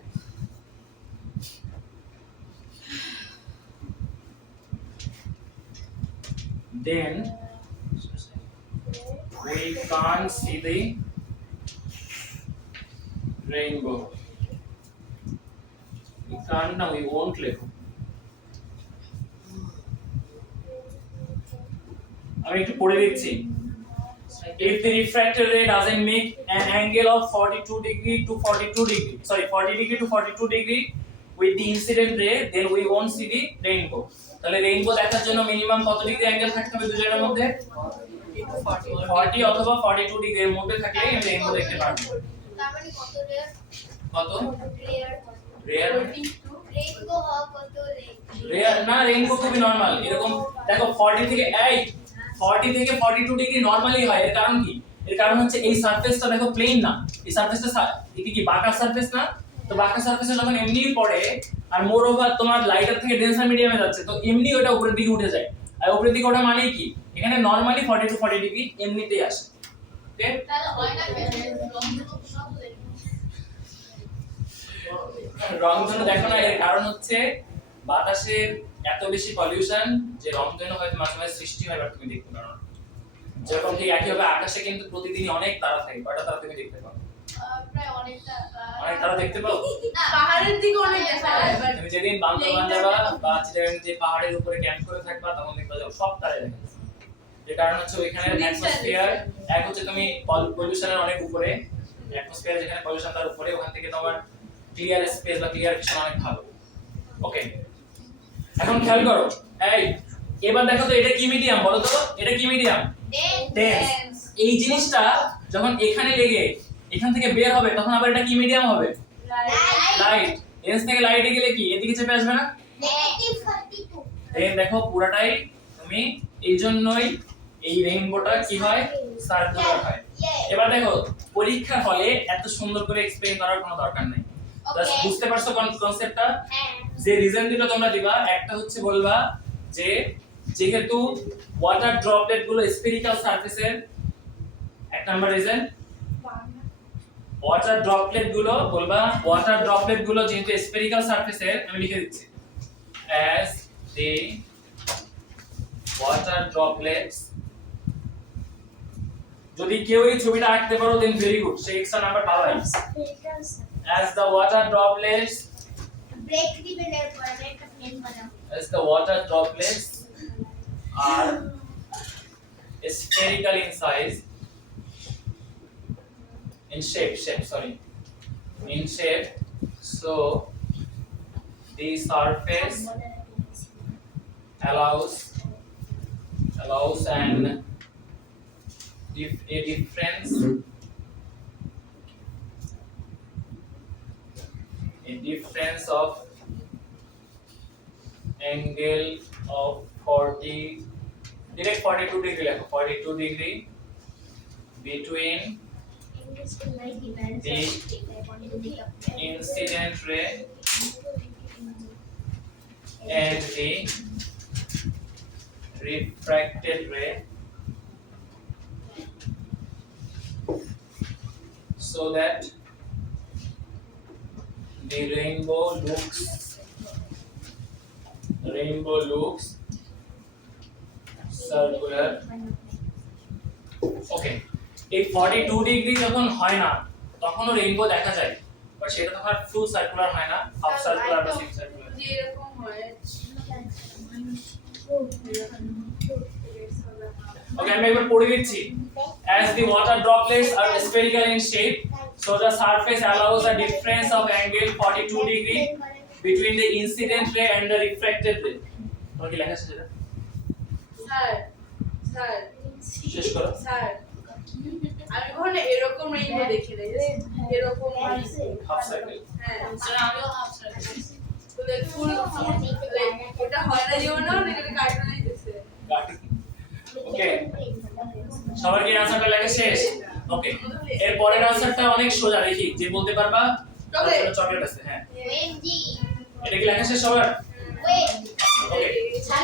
then we can't see the rainbow. We can't now, we won't live. আমি একটু পড়ে দিচ্ছি। If the refracted ray doesn't make an angle of 42 degree to 42 degree, sorry 40 degree to 42 degree with the incident ray, then we won't see the rainbow. তাহলে rainbow দেখার জন্য minimum কত degree angle থাকতে হবে দুজনের মধ্যে? 40 অথবা 42 ডিগ্রি এর মধ্যে থাকলে আমি রেইনবো দেখতে পারবো। তার মানে কত রেয়ার? কত রেয়ার রেয়ার? রেইনবো হওয়া কত রেয়ার না, রেইনবো খুবই নরমাল। এরকম দেখো 40 থেকে 42 ডিগ্রি নরমালি হয়। এর কারণ কি? এর কারণ হচ্ছে এই সারফেসটা দেখো প্লেন না, এই সারফেসটা কি বাঁকা সারফেস না, তো বাঁকা সারফেসে যখন এমনি পড়ে আর মোর ওভার তোমার লাইটার থেকে ডেন্সার মিডিয়ামে যাচ্ছে, তো এমনি ওটা উপরের দিকে উঠে যায়। আর উপরের দিকে ওঠা মানে কি, এখানে নরমালি 40 টু 40 ডিগ্রি এমনিতেই আসে। ওকে, তাহলে হয় না কেন? রংধনু দেখো না, এর কারণ হচ্ছে বাতাসের এত বেশি পলিউশন যে রংধনু হয়তো মাঝে মাঝে সৃষ্টি হয়, বাট তুমি দেখতে পারো না। যেরকম ঠিক একইভাবে আকাশে কিন্তু প্রতিদিনই অনেক তারা থাকে, কয়টা তারা তুমি দেখতে পাও? প্রায় অনেকটা অনেক তারা দেখতে পাও। না, পাহাড়ের দিকে অনেক দেখা যায়, but তুমি যেদিন বান্দরবান যাবা বা চিটাগাং যে পাহাড়ের উপরে ক্যাম্প করে থাকবা তখন দেখবা যে সব তারা দেখা যাচ্ছে। যে কারণ হচ্ছে ওইখানে অ্যাটমসফিয়ার, এক হচ্ছে তুমি পলিউশনের অনেক উপরে, অ্যাটমসফিয়ার যেখানে পলিউশন তার উপরে, ওখান থেকে তোমার ক্লিয়ার স্পেস বা ক্লিয়ার ভিশন অনেক ভালো। ওকে, এখন খেয়াল করো, এই এবার দেখো তো এটা কি মিডিয়াম বলো তো, এটা কি মিডিয়াম? টেন্স। এই জিনিসটা যখন এখানে লেগে এখান থেকে বের হবে তখন আবার এটা কি মিডিয়াম হবে? লাইট। টেন্স থেকে লাইটে গেলে কি এদিকে চেপে আসবে না? -42 দেন দেখো পুরাটাই তুমি, এই জন্যই এই রেইনবোটা কি হয়, সার্কুলার হয়। এবার দেখো পরীক্ষার হলে এত সুন্দর করে এক্সপ্লেইন করার কোনো দরকার নেই, জাস্ট বুঝতে পারছো কনসেপ্টটা? যে রিজন দুটো তোমরা দিবা, একটা হচ্ছে বলবা যে যেহেতু ওয়াটার ড্রপলেট গুলো স্ফেরিক্যাল সারফেসের, এক নাম্বার রিজন ওয়াটার ড্রপলেট গুলো, বলবা ওয়াটার ড্রপলেট গুলো যেহেতু স্ফেরিক্যাল সারফেসের, আমি লিখে দিচ্ছি as the water droplets, যদি কেউ এই ছবিটা আঁকতে পারো দেন ভেরি গুড, সে এক্সট্রা নাম্বার পাবে। as the water droplets, break দিবেন এরপর আমি একটা প্লেন বানাবো। as the water droplets are spherical in size, in shape, so the surface allows an if a difference of angle of 40, direct 42 degree লেখো, 42 degree between the incident ray and the refracted ray, so that the rainbow looks circular. Okay, এই 42 degree যখন হয় না তখনও rainbow দেখা যায়, but সেটা তখন ফুল সার্কুলার হয় না, হাফ সার্কুলার বা সেমি সার্কুলার। যে এরকম হয় ওকে, আমি একবার পড়ে দিচ্ছি। As the water droplets are spherical in shape, so the surface allows a difference of angle 42 degree between the incident ray and the refracted ray. তোমার কি লেখা আছে সেটা? স্যার স্যার শেষ করো। স্যার আমি কখনো এরকম রেইনবো দেখি নাই, এরকম হাফ সার্কেল। হ্যাঁ স্যার আমিও হাফ সার্কেল তো ফুল ওটা হয় না জীবনে, এটা কার্টুনে দিতেছে। ওকে, সবার কি আনসারটা লেখা শেষ? ওকে, এর পরের আনসারটা অনেক সোজা, দেখি যে বলতে পারবা চকলেট। চকলেট আছে। হ্যাঁ, ওয়েজি এটা কি লেখা শেষ সবার? ওয়েট ওকে,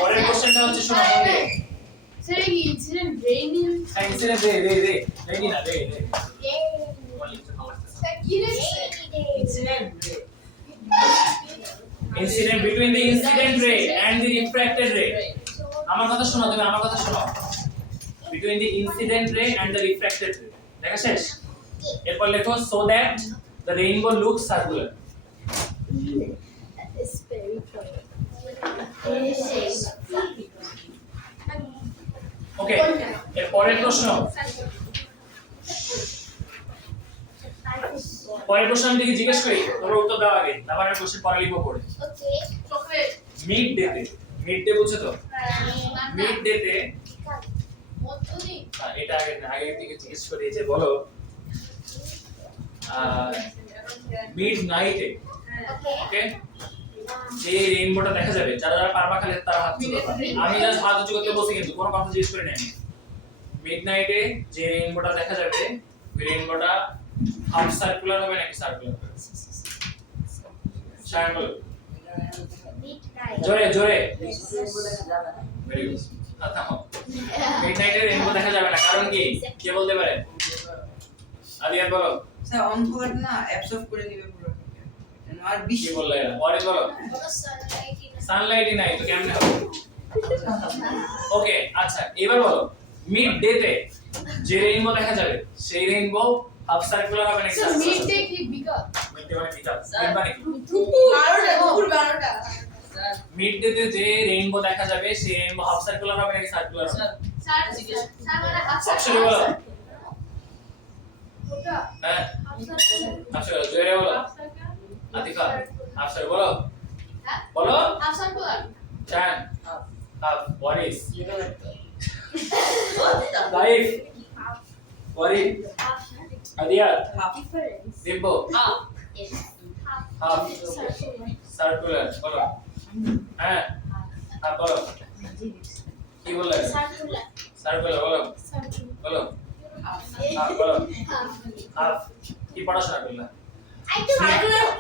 পরের কোশ্চেনটা হচ্ছে শোনো মন দিয়ে। স্যার কি ইনসিডেন্ট রেইনিং হ্যাঁ, ইনসিডেন্ট রে রেডি না রে। তোমার লিখতে ভালো লাগতেছে। স্যার কি রে Incident ray. Incident between the incident ray and the refracted ray. আমার কথা শোনো, তুমি আমার কথা শোনো। Between the incident ray and the refracted ray. লেখা শেষ? এরপর লেখো so that the rainbow looks circular. ওকে, এর পরের প্রশ্ন। পরের প্রশ্ন আমি দেখি জিজ্ঞেস করি, তোমরা উত্তর দাও আগে, তারপর আমি কোশ্চেন পরে লিখবো পড়ে। ওকে চকলেট মিড ডেতে, মিড ডে বুঝছো তো? মিড ডেতে মধ্যদিন এটা আগে না, আগের দিকে জিজ্ঞেস করি যে বলো মিড নাইটে, ওকে ওকে, যে রেইনবোটা দেখা যাবে, যারা যারা পারবা খালি তারা হাত তুলো। আমি জাস্ট হাত উঁচু করতে বসে, কিন্তু কোনো কথা জিজ্ঞেস করে নাই। মিড নাইটে যে রেইনবোটা দেখা যাবে, ওই রেইনবোটা হাফ সার্কুলার হবে নাকি সার্কুলার হবে? শায়ন বলো মিডনাইট জোরে জোরে। Rainbow দেখা যাবে না। Very good. মিড নাইটে রেইনবো দেখা যাবে না, কারণ কি? কে বলতে পারে? আদিয়াত বলো। স্যার অন্ধকার না অ্যাবসর্ব করে নেবে পুরো আর কি বৃষ্টি বললে এরা? ওয়ারিস বলো। সানলাইটই নাই তো কেমনে হবে? ওকে, আচ্ছা এবার বলো মিড ডেতে যে রেইনবো দেখা যাবে, সেই রেইনবো হাফ সার্কুলার হবে নাকি স্যার মিড সার্কুলার? ডে কি বিকাল মিড ডে মানে বিকাল, দিন মানে কি? 12টা স্যার মিড ডেতে যে রেইনবো দেখা যাবে, সেই রেইনবো হাফ সার্কুলার হবে নাকি সার্কুলার হবে? স্যার স্যার স্যার মানে অপশন বলো। ওটা হ্যাঁ, আফসার অপশন জোরে বলো। আতিফা, অপশন বলো। হ্যাঁ? বলো। আফসার কোলার চান, half, Warsi, What the? Life, Warsi, আদিয়াত, Divya, half half, circular, বলো। হ্যাঁ, হাফ বলো। কি বললে? সার্কুলার সার্কুলার বলো। বলো। হাফ বলো। হাফ। কি পড়াশোনা করলা? আই তো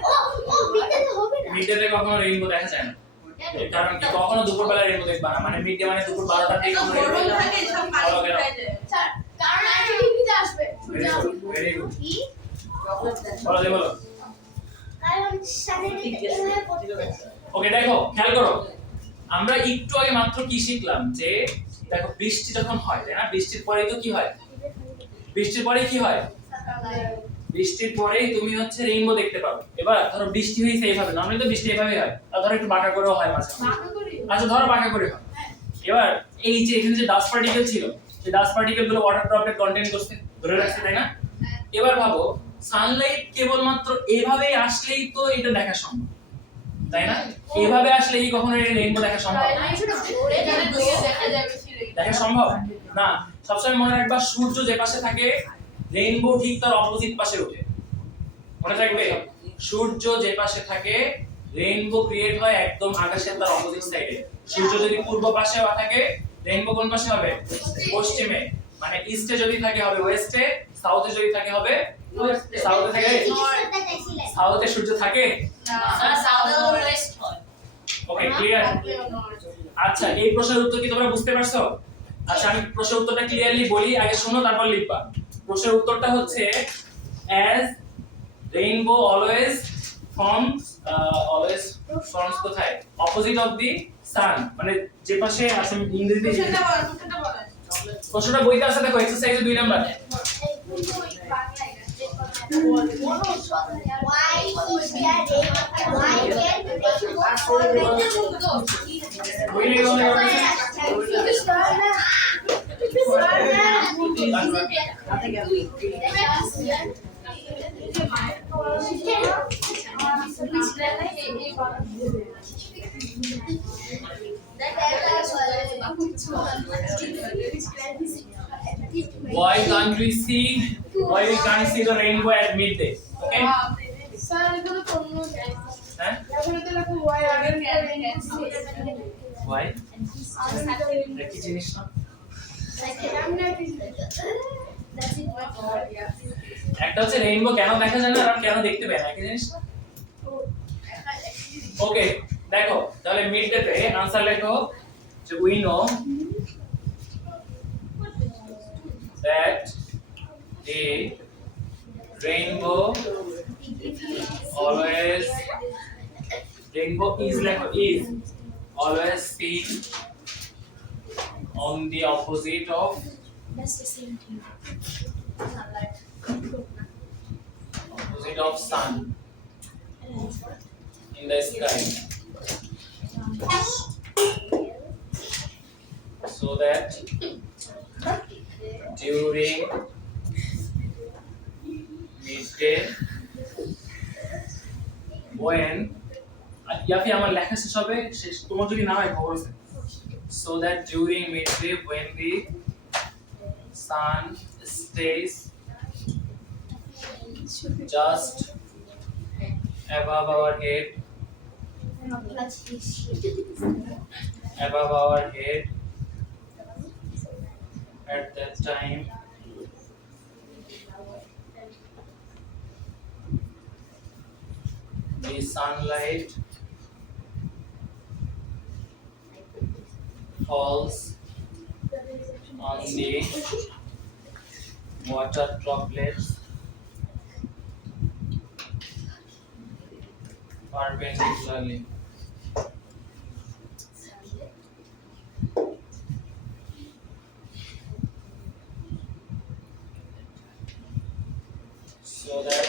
ও মিডনাইট হবে না মিডডেতে কখনো রেইনবো দেখা যায় না। এর কারণ কি? কখনো দুপুরবেলা রেইনবো দেখবা না, মানে মিডডে মানে দুপুর 12টা থেকে কোনো রেইনবো গরম দেখবা থাকে না। সব পানি বলো কেন? শুকায় যায় স্যার কারণ আজ টিভিতে আসবে Very good, very good. কি বলো দে বলো। কারণ সানলাইট এভাবে পড়তে ওকে, দেখো খেয়াল করো, আমরা একটু আগে মাত্র কি শিখলাম যে দেখো বৃষ্টি যখন হয়, তাই না? বৃষ্টির পরে তো কি হয়? বৃষ্টির পরে কি হয়? বৃষ্টির পরেই তুমি হচ্ছে রেইনবো দেখতে পাবে। এবার ধরো বৃষ্টি হয়েছে এইভাবে, নরমালি তো বৃষ্টি এইভাবে হয়, আর ধরো একটু বাঁকা করেও হয় মাঝে মাঝে। বাঁকা করি আচ্ছা ধরো বাঁকা করে হয়। এবার এই যে এখানে যে ডাস্ট পার্টিকেল ছিল, সেই ডাস্ট পার্টিকেল গুলো ওয়াটার ড্রপলেট কন্টেইন করছে, ধরে রাখছে, তাই না? এবার ভাবো সানলাইট কেবলমাত্র এইভাবে আসলেই তো এটা দেখা সম্ভব, তাই না? এইভাবে আসলে কি কখনো রেইনবো দেখা সম্ভব? এখানে থেকে দেখা যাবে সেটাই দেখা সম্ভব না। সবসময় মনে রাখবা, সূর্য যে পাশে থাকে রেইনবো ঠিক তার অপোজিট পাশে ওঠে। মনে থাকবে, সূর্য যে পাশে থাকে রেইনবো ক্রিয়েট হয় একদম আকাশের তার অপোজিট সাইডে। সূর্য যদি পূর্ব পাশে থাকে রেইনবো কোন পাশে হবে? পশ্চিমে। মানে ইস্টে যদি থাকে হবে ওয়েস্টে, সাউথে যদি থাকে হবে সাউথে। থাকে জিজ্ঞেসটা চাইছিলেন সাউথে সূর্য থাকে। স্যার সাউথ ওয়েস্ট হয় ওকে, ক্লিয়ার? আচ্ছা এই প্রশ্নের উত্তর কি তোমরা বুঝতে পারছো? আচ্ছা আমি প্রশ্নের উত্তরটা ক্লিয়ারলি বলি, আগে শোনো তারপর লিখবা। প্রশ্নের উত্তরটা হচ্ছে as rainbow always forms কোথায়? opposite of the sun, মানে যে পাশে আছে ইংরেজিতে। কোশ্চেনটা বলেন প্রশ্নটা বইতে আছে, দেখো এক্সারসাইজে 2 নাম্বার। এই Really only why can't we see the rainbow at midday? Okay? Sir এগুলো কোন হ্যাঁ? এখানে তো লেখা ওয়াই আগের Why? এটা কি জিনিস না? একটা হচ্ছে রেইনবো কেন দেখা যায় না আর কেন দেখতে পাই না একই জিনিস না? ওকে দেখো তাহলে মিড ডে তে आंसर লেখো যে we know that the rainbow is always seen on the opposite of sun in the sky, so that during midday when या फिर আমার লেখা শেষ হবে শেষ তোমার যদি না হয় খবর আছে so that during midday when the sun stays just above our head at that time the sunlight falls on the water droplets perpendicularly. So that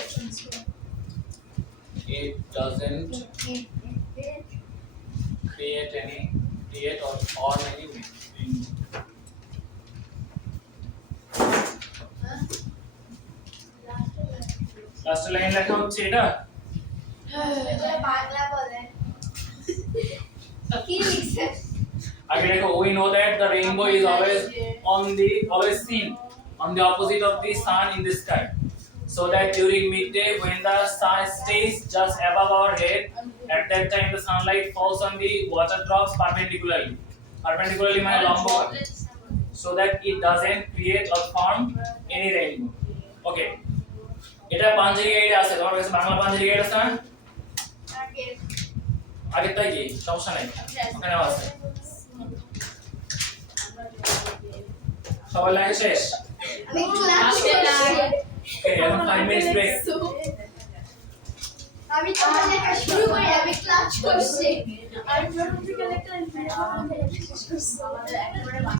it doesn't create or form any wind. Last line লেখা হচ্ছে এটা বাংলা বলে কি লিখছে আগে লেখো we know that the rainbow is always seen on the opposite of the sun in the sky, so that during midday when the sun stays just above our head, at that time the sunlight falls on the water drops perpendicularly মানে লম্ব, so that it doesn't create or form any rainbow. Okay, এটা panjabi guide আছে তোমার কাছে Bangla panjabi guide আছে না আগে তাই কি সমস্যা নাই ওখানে আছে সবাই লাগে শেষ আমি ক্লাস করছি ওকে এখন 5 minutes break আমি তোমার লেখা শুরু করি আমি ক্লাস করছি আমি প্রথম থেকে লেখা শেষ করছি